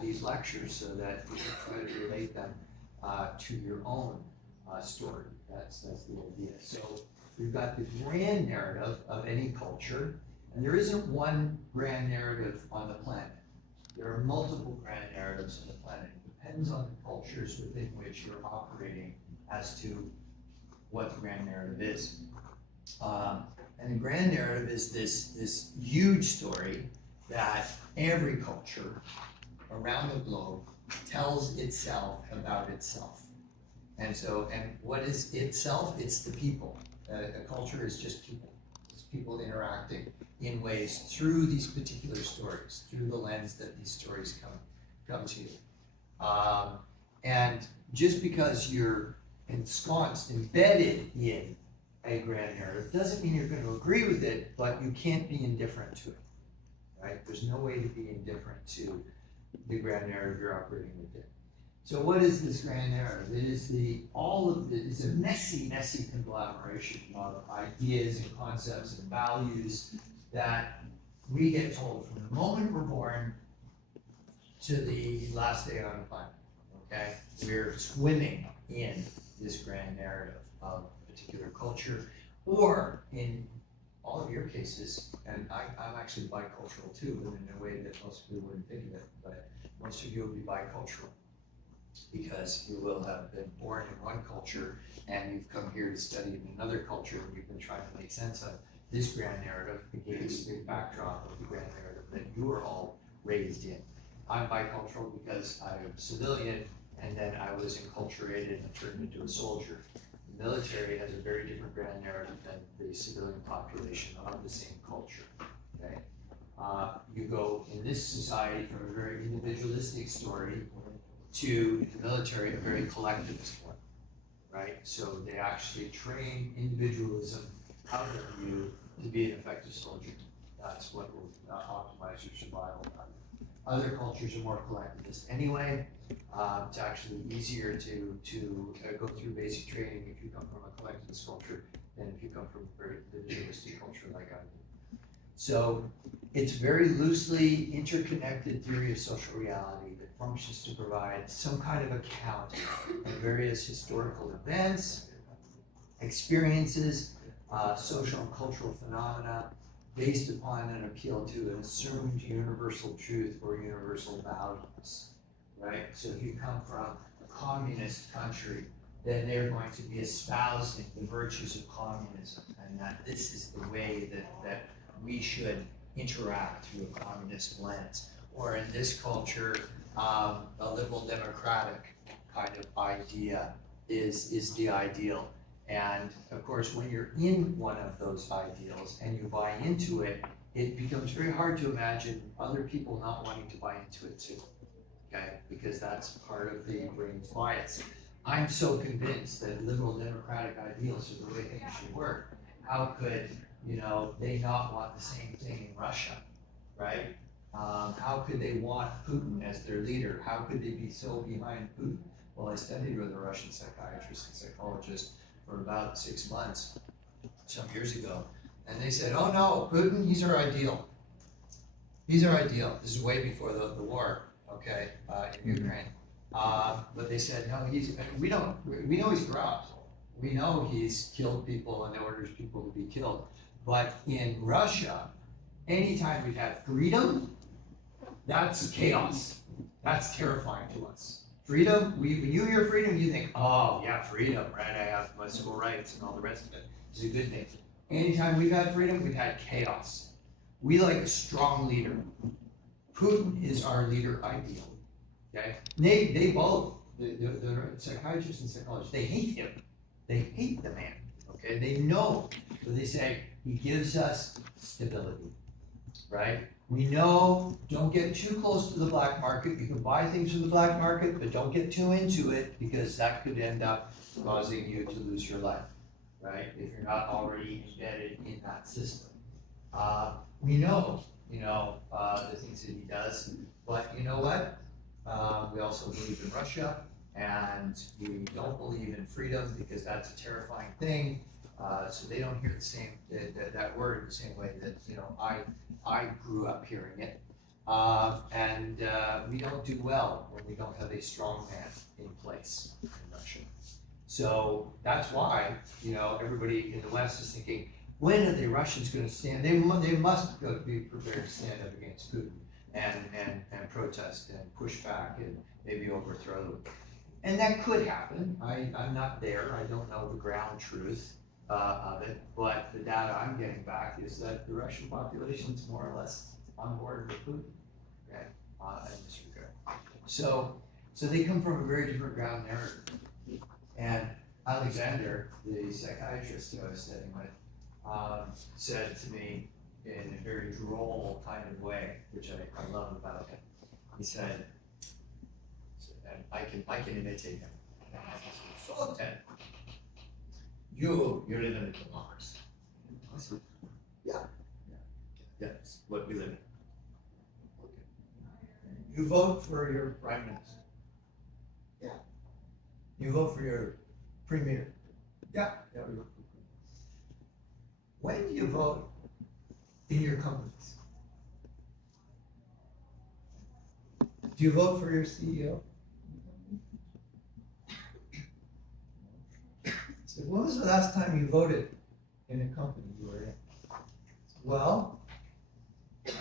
these lectures so that you can try to relate them to your own story. That's the idea. So we've got the grand narrative of any culture, and there isn't one grand narrative on the planet. There are multiple grand narratives on the planet. It depends on the cultures within which you're operating as to what the grand narrative is. And the grand narrative is this huge story that every culture around the globe tells itself about itself. And what is itself? It's the people. A culture is just people. It's people interacting in ways through these particular stories, through the lens that these stories come to you. And just because you're ensconced, embedded in a grand narrative, doesn't mean you're going to agree with it, but you can't be indifferent to it, right? There's no way to be indifferent to the grand narrative you're operating within. So what is this grand narrative? It is it's a messy conglomeration of ideas and concepts and values that we get told from the moment we're born to the last day on the planet, okay? We're swimming in this grand narrative of a particular culture, or in all of your cases, and I'm actually bicultural too, but in a way that most people wouldn't think of it, but most of you will be bicultural, because you will have been born in one culture and you've come here to study in another culture, and you've been trying to make sense of this grand narrative against the backdrop of the grand narrative that you were all raised in. I'm bicultural because I'm a civilian, and then I was enculturated and turned into a soldier. The military has a very different grand narrative than the civilian population of the same culture, okay? You go in this society from a very individualistic story to the military, a very collectivist one, right? So they actually train individualism out of you to be an effective soldier. That's what will optimize your survival. Other cultures are more collectivist anyway. It's actually easier to go through basic training if you come from a collectivist culture than if you come from a very individualistic culture like I do. So it's very loosely interconnected theory of social reality that functions to provide some kind of account of various historical events, experiences, social and cultural phenomena based upon an appeal to an assumed universal truth or universal values, right? So if you come from a communist country, then they're going to be espousing the virtues of communism, and that this is the way that we should interact through a communist lens. Or in this culture, a liberal democratic kind of idea is the ideal. And of course, when you're in one of those ideals and you buy into it, it becomes very hard to imagine other people not wanting to buy into it too, okay? Because that's part of the brain's bias. I'm so convinced that liberal democratic ideals are the way things should work. How could, they not want the same thing in Russia, right? How could they want Putin as their leader? How could they be so behind Putin? Well, I studied with a Russian psychiatrist and psychologist for about 6 months, some years ago, and they said, oh no, Putin, he's our ideal. He's our ideal. This is way before the war, okay, in Ukraine. But they said, no, we know he's corrupt. We know he's killed people and orders people to be killed. But in Russia, anytime we've had freedom, that's chaos. That's terrifying to us. Freedom, when you hear freedom, you think, oh yeah, freedom, right? I have my civil rights and all the rest of it. It's a good thing. Anytime we've had freedom, we've had chaos. We like a strong leader. Putin is our leader ideal, okay? They both, the psychiatrists and psychologists, they hate him. They hate the man, okay? They know, but they say, he gives us stability, right? We know, don't get too close to the black market. You can buy things from the black market, but don't get too into it because that could end up causing you to lose your life, right? If you're not already embedded in that system. We know, the things that he does, but you know what? We also believe in Russia, and we don't believe in freedom because that's a terrifying thing. So they don't hear the same that word the same way that I grew up hearing it, and we don't do well when we don't have a strong man in place in Russia. So that's why everybody in the West is thinking, when are the Russians going to stand? They must be prepared to stand up against Putin and protest and push back and maybe overthrow them. And that could happen. I'm not there. I don't know the ground truth of it, but the data I'm getting back is that the Russian population is more or less on board with Putin, okay, in this regard. So they come from a very different ground narrative. And Alexander, the psychiatrist who I was studying with, said to me, in a very droll kind of way, which I love about him. He said, and I can imitate him. So then, you live in a democracy. I said, yeah, that's what we live in. Okay. You vote for your prime minister. Yeah. You vote for your premier. Yeah. Yeah. We vote for premier. When do you vote in your companies? Do you vote for your CEO? So when was the last time you voted in a company you were in? Well,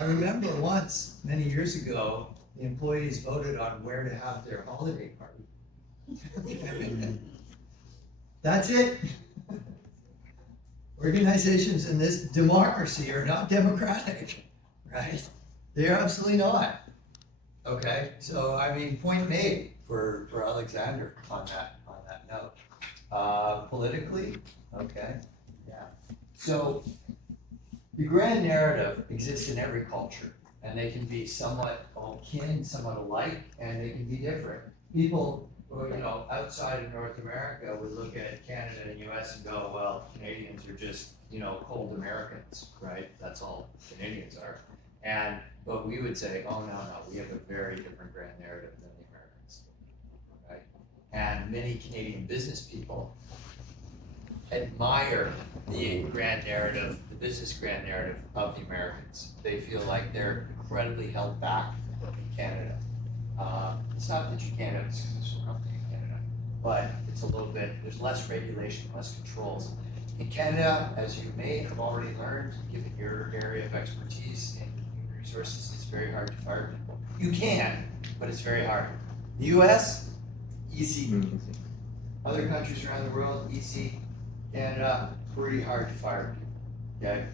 I remember once, many years ago, the employees voted on where to have their holiday party. That's it. Organizations in this democracy are not democratic, right? They are absolutely not. Okay, so I mean, point made for Alexander on that note. Politically, okay, yeah. So the grand narrative exists in every culture, and they can be somewhat akin, somewhat alike, and they can be different. People, outside of North America would look at Canada and US and go, well, Canadians are just, cold Americans, right? That's all Canadians are. But we would say, oh, no, we have a very different grand narrative than the Americans, right? And many Canadian business people admire the grand narrative, the business grand narrative of the Americans. They feel like they're incredibly held back in Canada. It's not that you can't have a successful company in Canada, but it's a little bit, there's less regulation, less controls. In Canada, as you may have already learned, given your area of expertise in human resources, it's very hard to fire people. You can, but it's very hard. The US, easy. Other countries around the world, easy. Canada, pretty hard to fire people, okay?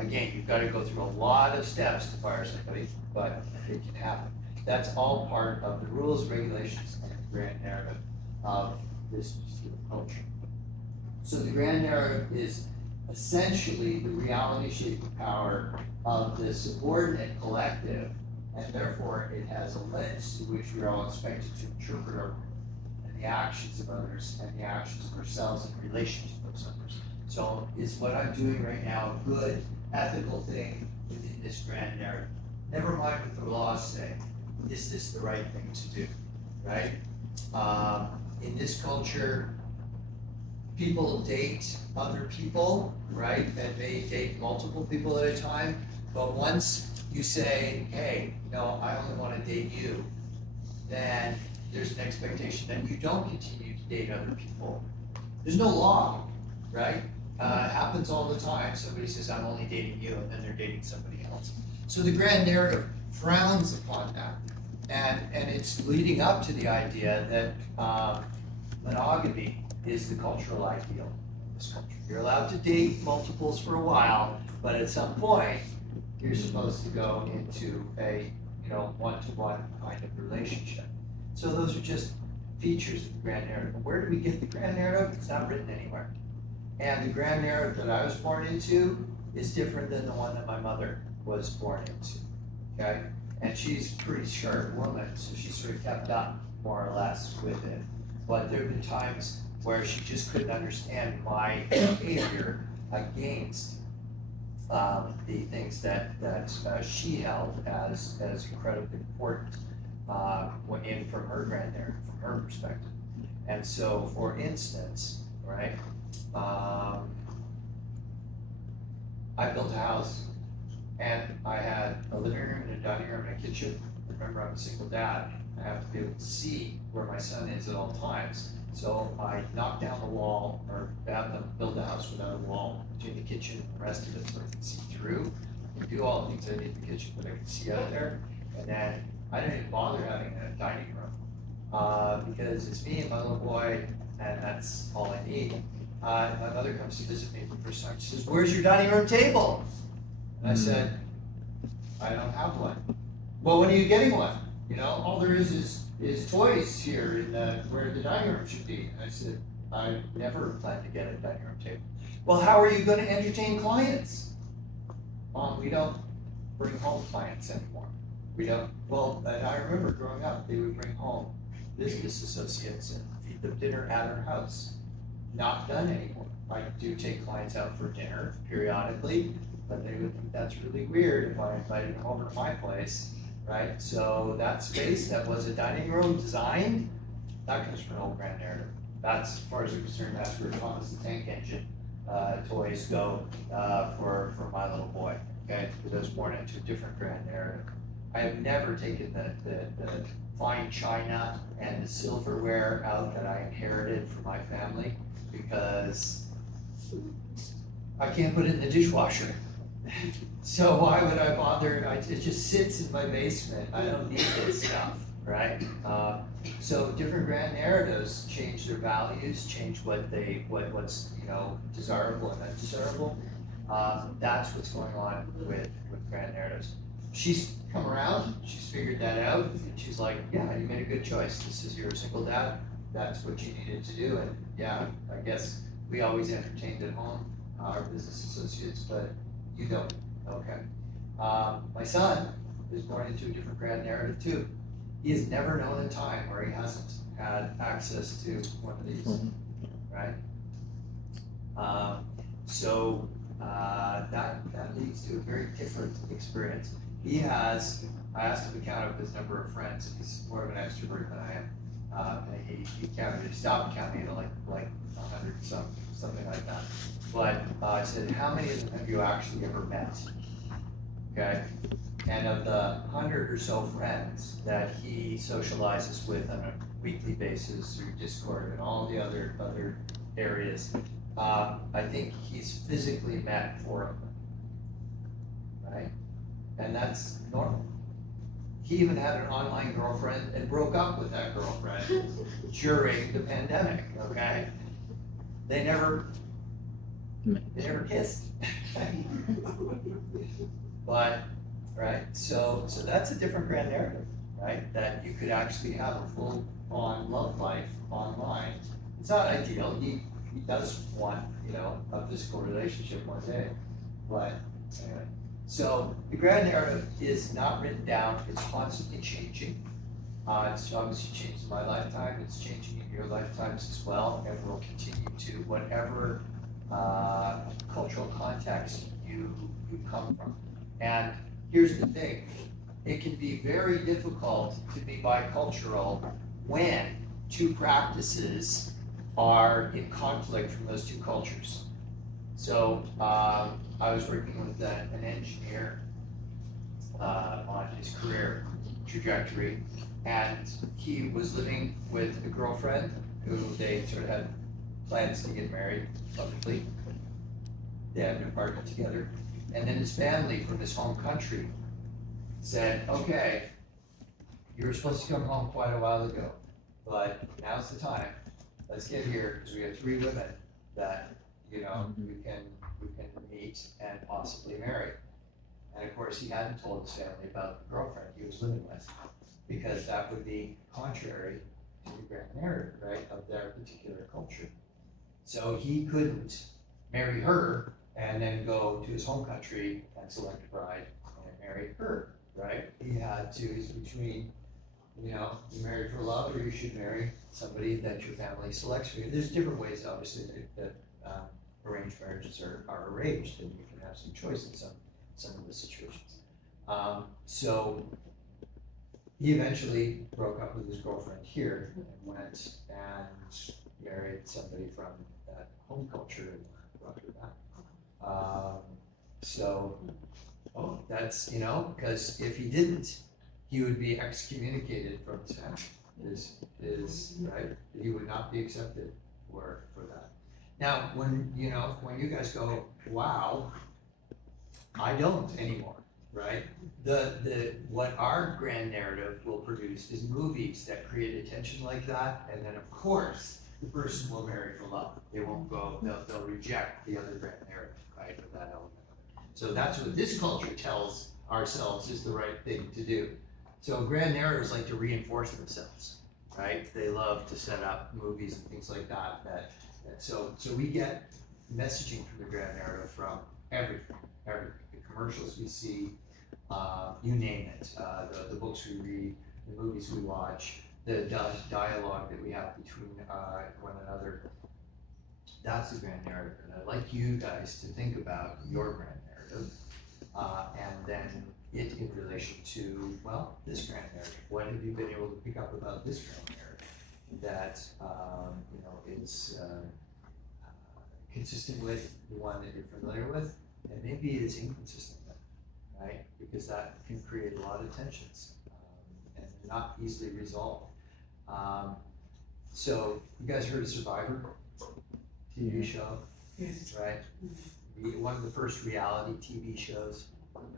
Again, you've got to go through a lot of steps to fire somebody, but it can happen. That's all part of the rules, regulations, and the grand narrative of this culture. So the grand narrative is essentially the reality shaping power of the subordinate collective, and therefore it has a lens through which we are all expected to interpret our and the actions of others and the actions of ourselves in relation to those others. So is what I'm doing right now a good, ethical thing within this grand narrative? Never mind what the laws say. Is this the right thing to do, right? In this culture, people date other people, right? And they date multiple people at a time. But once you say, hey, no, I only want to date you, then there's an expectation that you don't continue to date other people. There's no law, right? It happens all the time. Somebody says, I'm only dating you, and then they're dating somebody else. So the grand narrative frowns upon that. And it's leading up to the idea that monogamy is the cultural ideal in this country. You're allowed to date multiples for a while, but at some point, you're supposed to go into a one-to-one kind of relationship. So those are just features of the grand narrative. Where do we get the grand narrative? It's not written anywhere. And the grand narrative that I was born into is different than the one that my mother was born into, okay? And she's a pretty sharp woman, so she sort of kept up more or less with it. But there have been times where she just couldn't understand my behavior against the things that she held as incredibly important from her grand narrative, from her perspective. And so, for instance, right, I built a house, and I had a living room and a dining room and a kitchen. Remember, I'm a single dad. I have to be able to see where my son is at all times. So I knocked down the wall, or have them build a house without a wall between the kitchen and the rest of it, so I can see through. I can do all the things I need in the kitchen, but I can see out there. And then I didn't even bother having a dining room because it's me and my little boy, and that's all I need. My mother comes to visit me for the first time. She says, "Where's your dining room table?" And I said, "I don't have one." "Well, when are you getting one? All there is toys here in where the dining room should be." And I said, "I never plan to get a dining room table." "Well, how are you going to entertain clients?" Mom, we don't bring home clients anymore. We don't, well, and I remember growing up, they would bring home business associates and feed them dinner at our house. Not done anymore. I do take clients out for dinner periodically, but they would think that's really weird if I invited them over to my place, right? So that space that was a dining room designed, that comes from an old grand narrative. That's, as far as I'm concerned, that's where Thomas the Tank Engine toys go for my little boy, okay? Because I was born into a different grand narrative. I have never taken the fine china and the silverware out that I inherited from my family because I can't put it in the dishwasher. So why would I bother? It just sits in my basement. I don't need this stuff, right? So different grand narratives change their values, change what's desirable and undesirable. That's what's going on with grand narratives. She's come around, she's figured that out, and she's like, yeah, you made a good choice. This is, you're a single dad, that's what you needed to do, and yeah, I guess we always entertained at home, our business associates, but you don't, okay. My son is born into a different grand narrative too. He has never known a time where he hasn't had access to one of these, right? That leads to a very different experience. I asked him to count up his number of friends. He's more of an extrovert than I am. And he stopped counting at like 100 something like that. But I said, how many of them have you actually ever met? Okay. And of the 100 or so friends that he socializes with on a weekly basis through Discord and all the other areas, I think he's physically met 4 of them, right? And that's normal. He even had an online girlfriend and broke up with that girlfriend during the pandemic, okay? They never kissed. But, right, so that's a different grand narrative, right? That you could actually have a full-on love life online. It's not ideal. He does want, a physical relationship one day, but anyway. So the grand narrative is not written down, it's constantly changing. It's obviously changed in my lifetime, it's changing in your lifetimes as well, and will continue to whatever cultural context you come from. And here's the thing, it can be very difficult to be bicultural when 2 practices are in conflict from those 2 cultures. So I was working with an engineer on his career trajectory, and he was living with a girlfriend who they sort of had plans to get married publicly. They had an apartment together. And then his family from his home country said, okay, you were supposed to come home quite a while ago, but now's the time. Let's get here, because we have 3 women that, we can meet and possibly marry. And of course, he hadn't told his family about the girlfriend he was living with, because that would be contrary to the grand narrative, right, of their particular culture. So he couldn't marry her and then go to his home country and select a bride and marry her, right? He had to, he's between, you married for love, or you should marry somebody that your family selects for you. There's different ways, obviously, that arranged marriages are arranged, and you can have some choice in some of the situations. So he eventually broke up with his girlfriend here and went and married somebody from that home culture and brought her back. That's, because if he didn't, he would be excommunicated from his family, is right? He would not be accepted for that. Now, when you guys go, wow, I don't anymore, right? What our grand narrative will produce is movies that create attention like that, and then of course, the person will marry for love. They won't go, they'll reject the other grand narrative, right, of that element. So that's what this culture tells ourselves is the right thing to do. So grand narratives like to reinforce themselves, right? They love to set up movies and things like that. So we get messaging from the grand narrative from everything. It commercials we see, you name it, the books we read, the movies we watch, the dialogue that we have between one another. That's the grand narrative, and I'd like you guys to think about your grand narrative, and then it in relation to, well, this grand narrative. What have you been able to pick up about this grand narrative that is consistent with the one that you're familiar with, and maybe it's inconsistent with, right? Because that can create a lot of tensions, and they're not easily resolved. So you guys heard of Survivor? TV show, Yes. right? One of the first reality TV shows,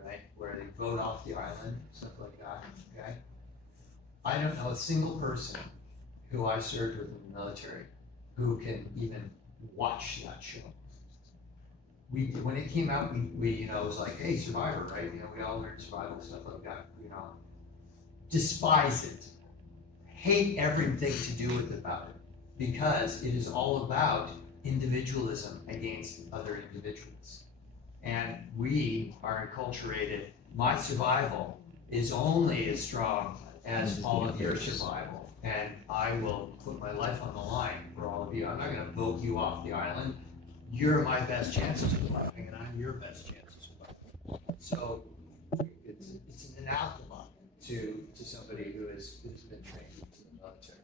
right, where they vote off the island, stuff like that, okay? I don't know a single person who I served with in the military who can even watch that show. When it came out, we it was like, hey, Survivor, right? We all learned survival, stuff like that, despise it, hate everything to do with about it, because it is all about individualism against other individuals. And we are enculturated, my survival is only as strong as all of your survival. And I will put my life on the line for all of you. I'm not gonna vote you off the island. You're my best chance of surviving, and I'm your best chance of surviving. So it's an anathema to somebody who's been trained in the military.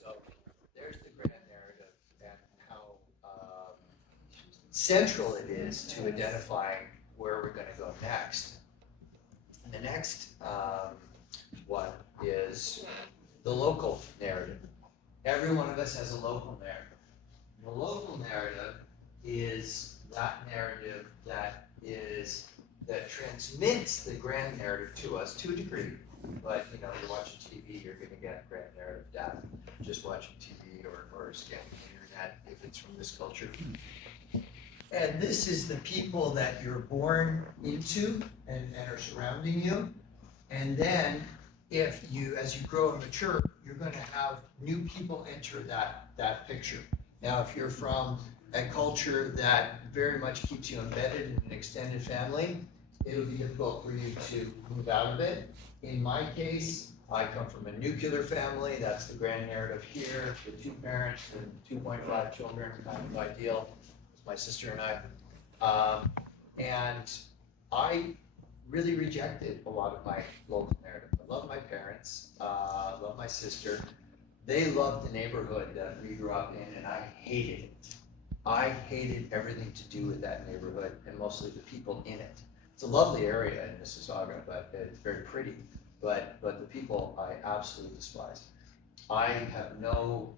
So there's the grand narrative and how central it is to identifying where we're going to go next. And the next one is the local narrative. Every one of us has a local narrative. The local narrative is that narrative that transmits the grand narrative to us to a degree. But you're watching TV, you're going to get grand narrative data. Just watching TV or scanning the internet if it's from this culture. And this is the people that you're born into and are surrounding you. And then as you grow and mature, you're going to have new people enter that picture. Now, if you're from a culture that very much keeps you embedded in an extended family, it'll be difficult for you to move out of it. In my case, I come from a nuclear family. That's the grand narrative here, with 2 parents and 2.5 children, kind of ideal. It's my sister and I. And I really rejected a lot of my local narrative. I love my parents, love my sister. They loved the neighborhood that we grew up in, and I hated it. I hated everything to do with that neighborhood, and mostly the people in it. It's a lovely area in Mississauga, but it's very pretty. But the people I absolutely despise. I have no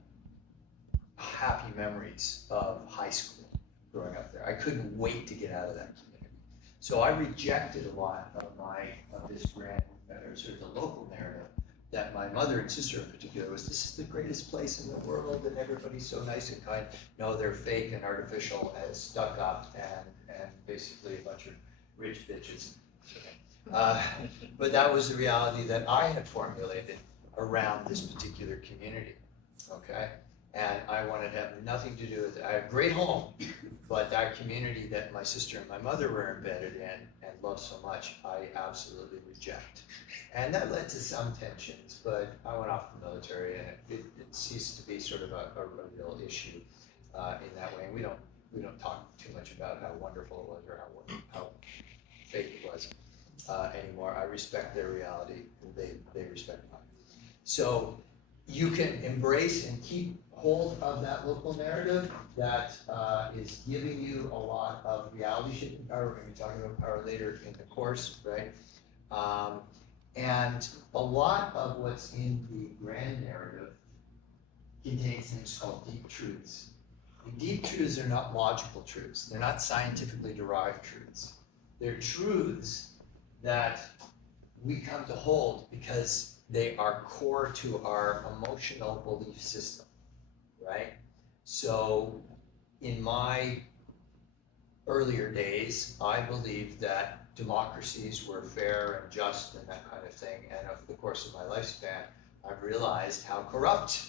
happy memories of high school growing up there. I couldn't wait to get out of that community. So I rejected a lot of this grand, or sort of the local narrative that my mother and sister in particular was, this is the greatest place in the world and everybody's so nice and kind. No, they're fake and artificial and stuck up and basically a bunch of rich bitches. But that was the reality that I had formulated around this particular community, okay? And I wanted to have nothing to do with it. I had a great home, but that community that my sister and my mother were embedded in and loved so much, I absolutely reject. And that led to some tensions, but I went off the military and it ceased to be sort of a real issue in that way. And we don't talk too much about how wonderful it was or how fake it was anymore. I respect their reality, and they respect mine. So you can embrace and keep hold of that local narrative that is giving you a lot of reality shifting power. We're going to be talking about power later in the course, right? And a lot of what's in the grand narrative contains things called deep truths. And deep truths are not logical truths. They're not scientifically derived truths. They're truths that we come to hold because they are core to our emotional belief system, right? So in my earlier days, I believed that democracies were fair and just and that kind of thing. And over the course of my lifespan, I've realized how corrupt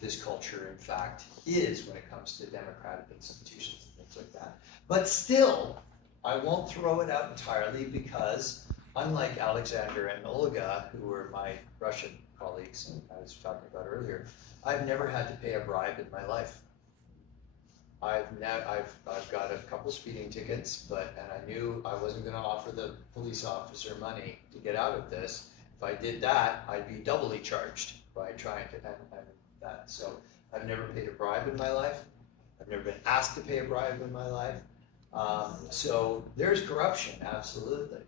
this culture in fact is when it comes to democratic institutions and things like that. But still, I won't throw it out entirely because unlike Alexander and Olga, who were my Russian colleagues and I was talking about earlier, I've never had to pay a bribe in my life. I've got a couple speeding tickets, and I knew I wasn't gonna offer the police officer money to get out of this. If I did that, I'd be doubly charged by trying to, and that, so I've never paid a bribe in my life. I've never been asked to pay a bribe in my life. So there's corruption, absolutely.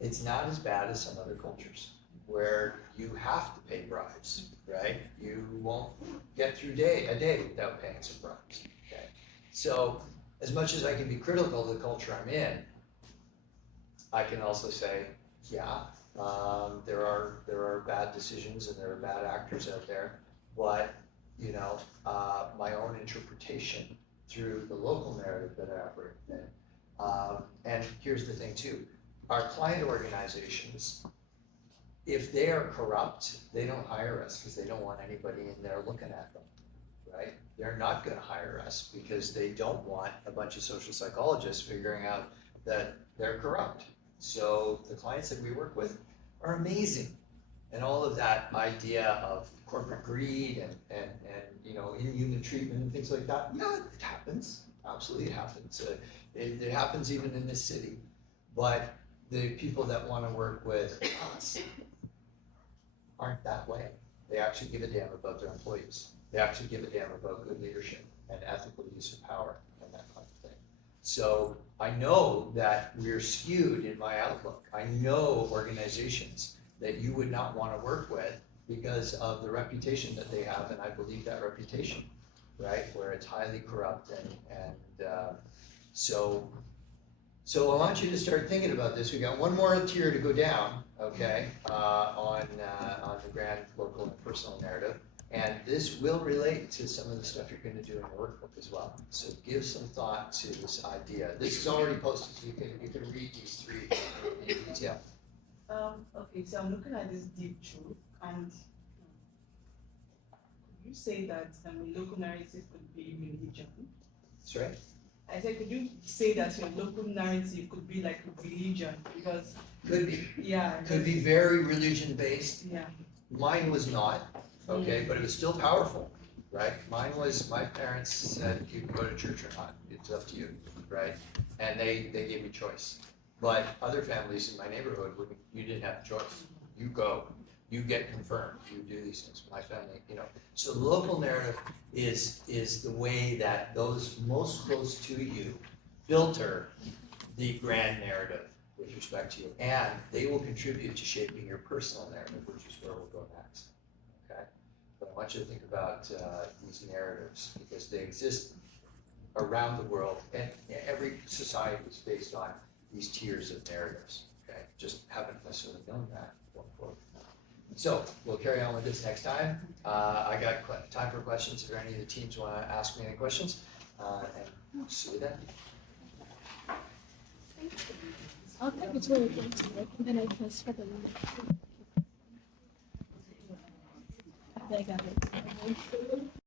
It's not as bad as some other cultures where you have to pay bribes, right? You won't get through a day without paying some bribes, okay? So as much as I can be critical of the culture I'm in, I can also say, yeah, there are bad decisions and there are bad actors out there, but you know, my own interpretation through the local narrative that I operate in. And here's the thing too, our client organizations, if they are corrupt, they don't hire us because they don't want anybody in there looking at them, right? They're not gonna hire us because they don't want a bunch of social psychologists figuring out that they're corrupt. So the clients that we work with are amazing. And all of that idea of corporate greed and you know, inhuman treatment and things like that, yeah, it happens, absolutely it happens. It happens even in this city, but the people that wanna work with us aren't that way. They actually give a damn about their employees. They actually give a damn about good leadership and ethical use of power and that kind of thing. So I know that we're skewed in my outlook. I know organizations that you would not want to work with because of the reputation that they have, and I believe that reputation, right? Where it's highly corrupt so I want you to start thinking about this. We got one more tier to go down, okay, on the grand local and personal narrative. And this will relate to some of the stuff you're going to do in your workbook as well. So give some thought to this idea. This is already posted, so you can read these three in detail. Okay, so I'm looking at this deep truth, and you say that local narrative could be religion. That's right. I said, could you say that your local narrative could be like religion? Because Could be. yeah, Could be very religion based. yeah. Mine was not, okay, but it was still powerful, right? Mine was, my parents said you can go to church or not, it's up to you, right? And they gave me choice. But other families in my neighborhood, you didn't have a choice. You go, you get confirmed, you do these things. My family, you know. So the local narrative is the way that those most close to you filter the grand narrative with respect to you. And they will contribute to shaping your personal narrative, which is where we'll go next, okay? But I want you to think about these narratives because they exist around the world and every society is based on these tiers of narratives, okay? Just haven't necessarily known that before. So we'll carry on with this next time. I got time for questions. If any of the teams want to ask me any questions, and see you then. I'll think it's really good to work, and then I transfer the number. I think I got it.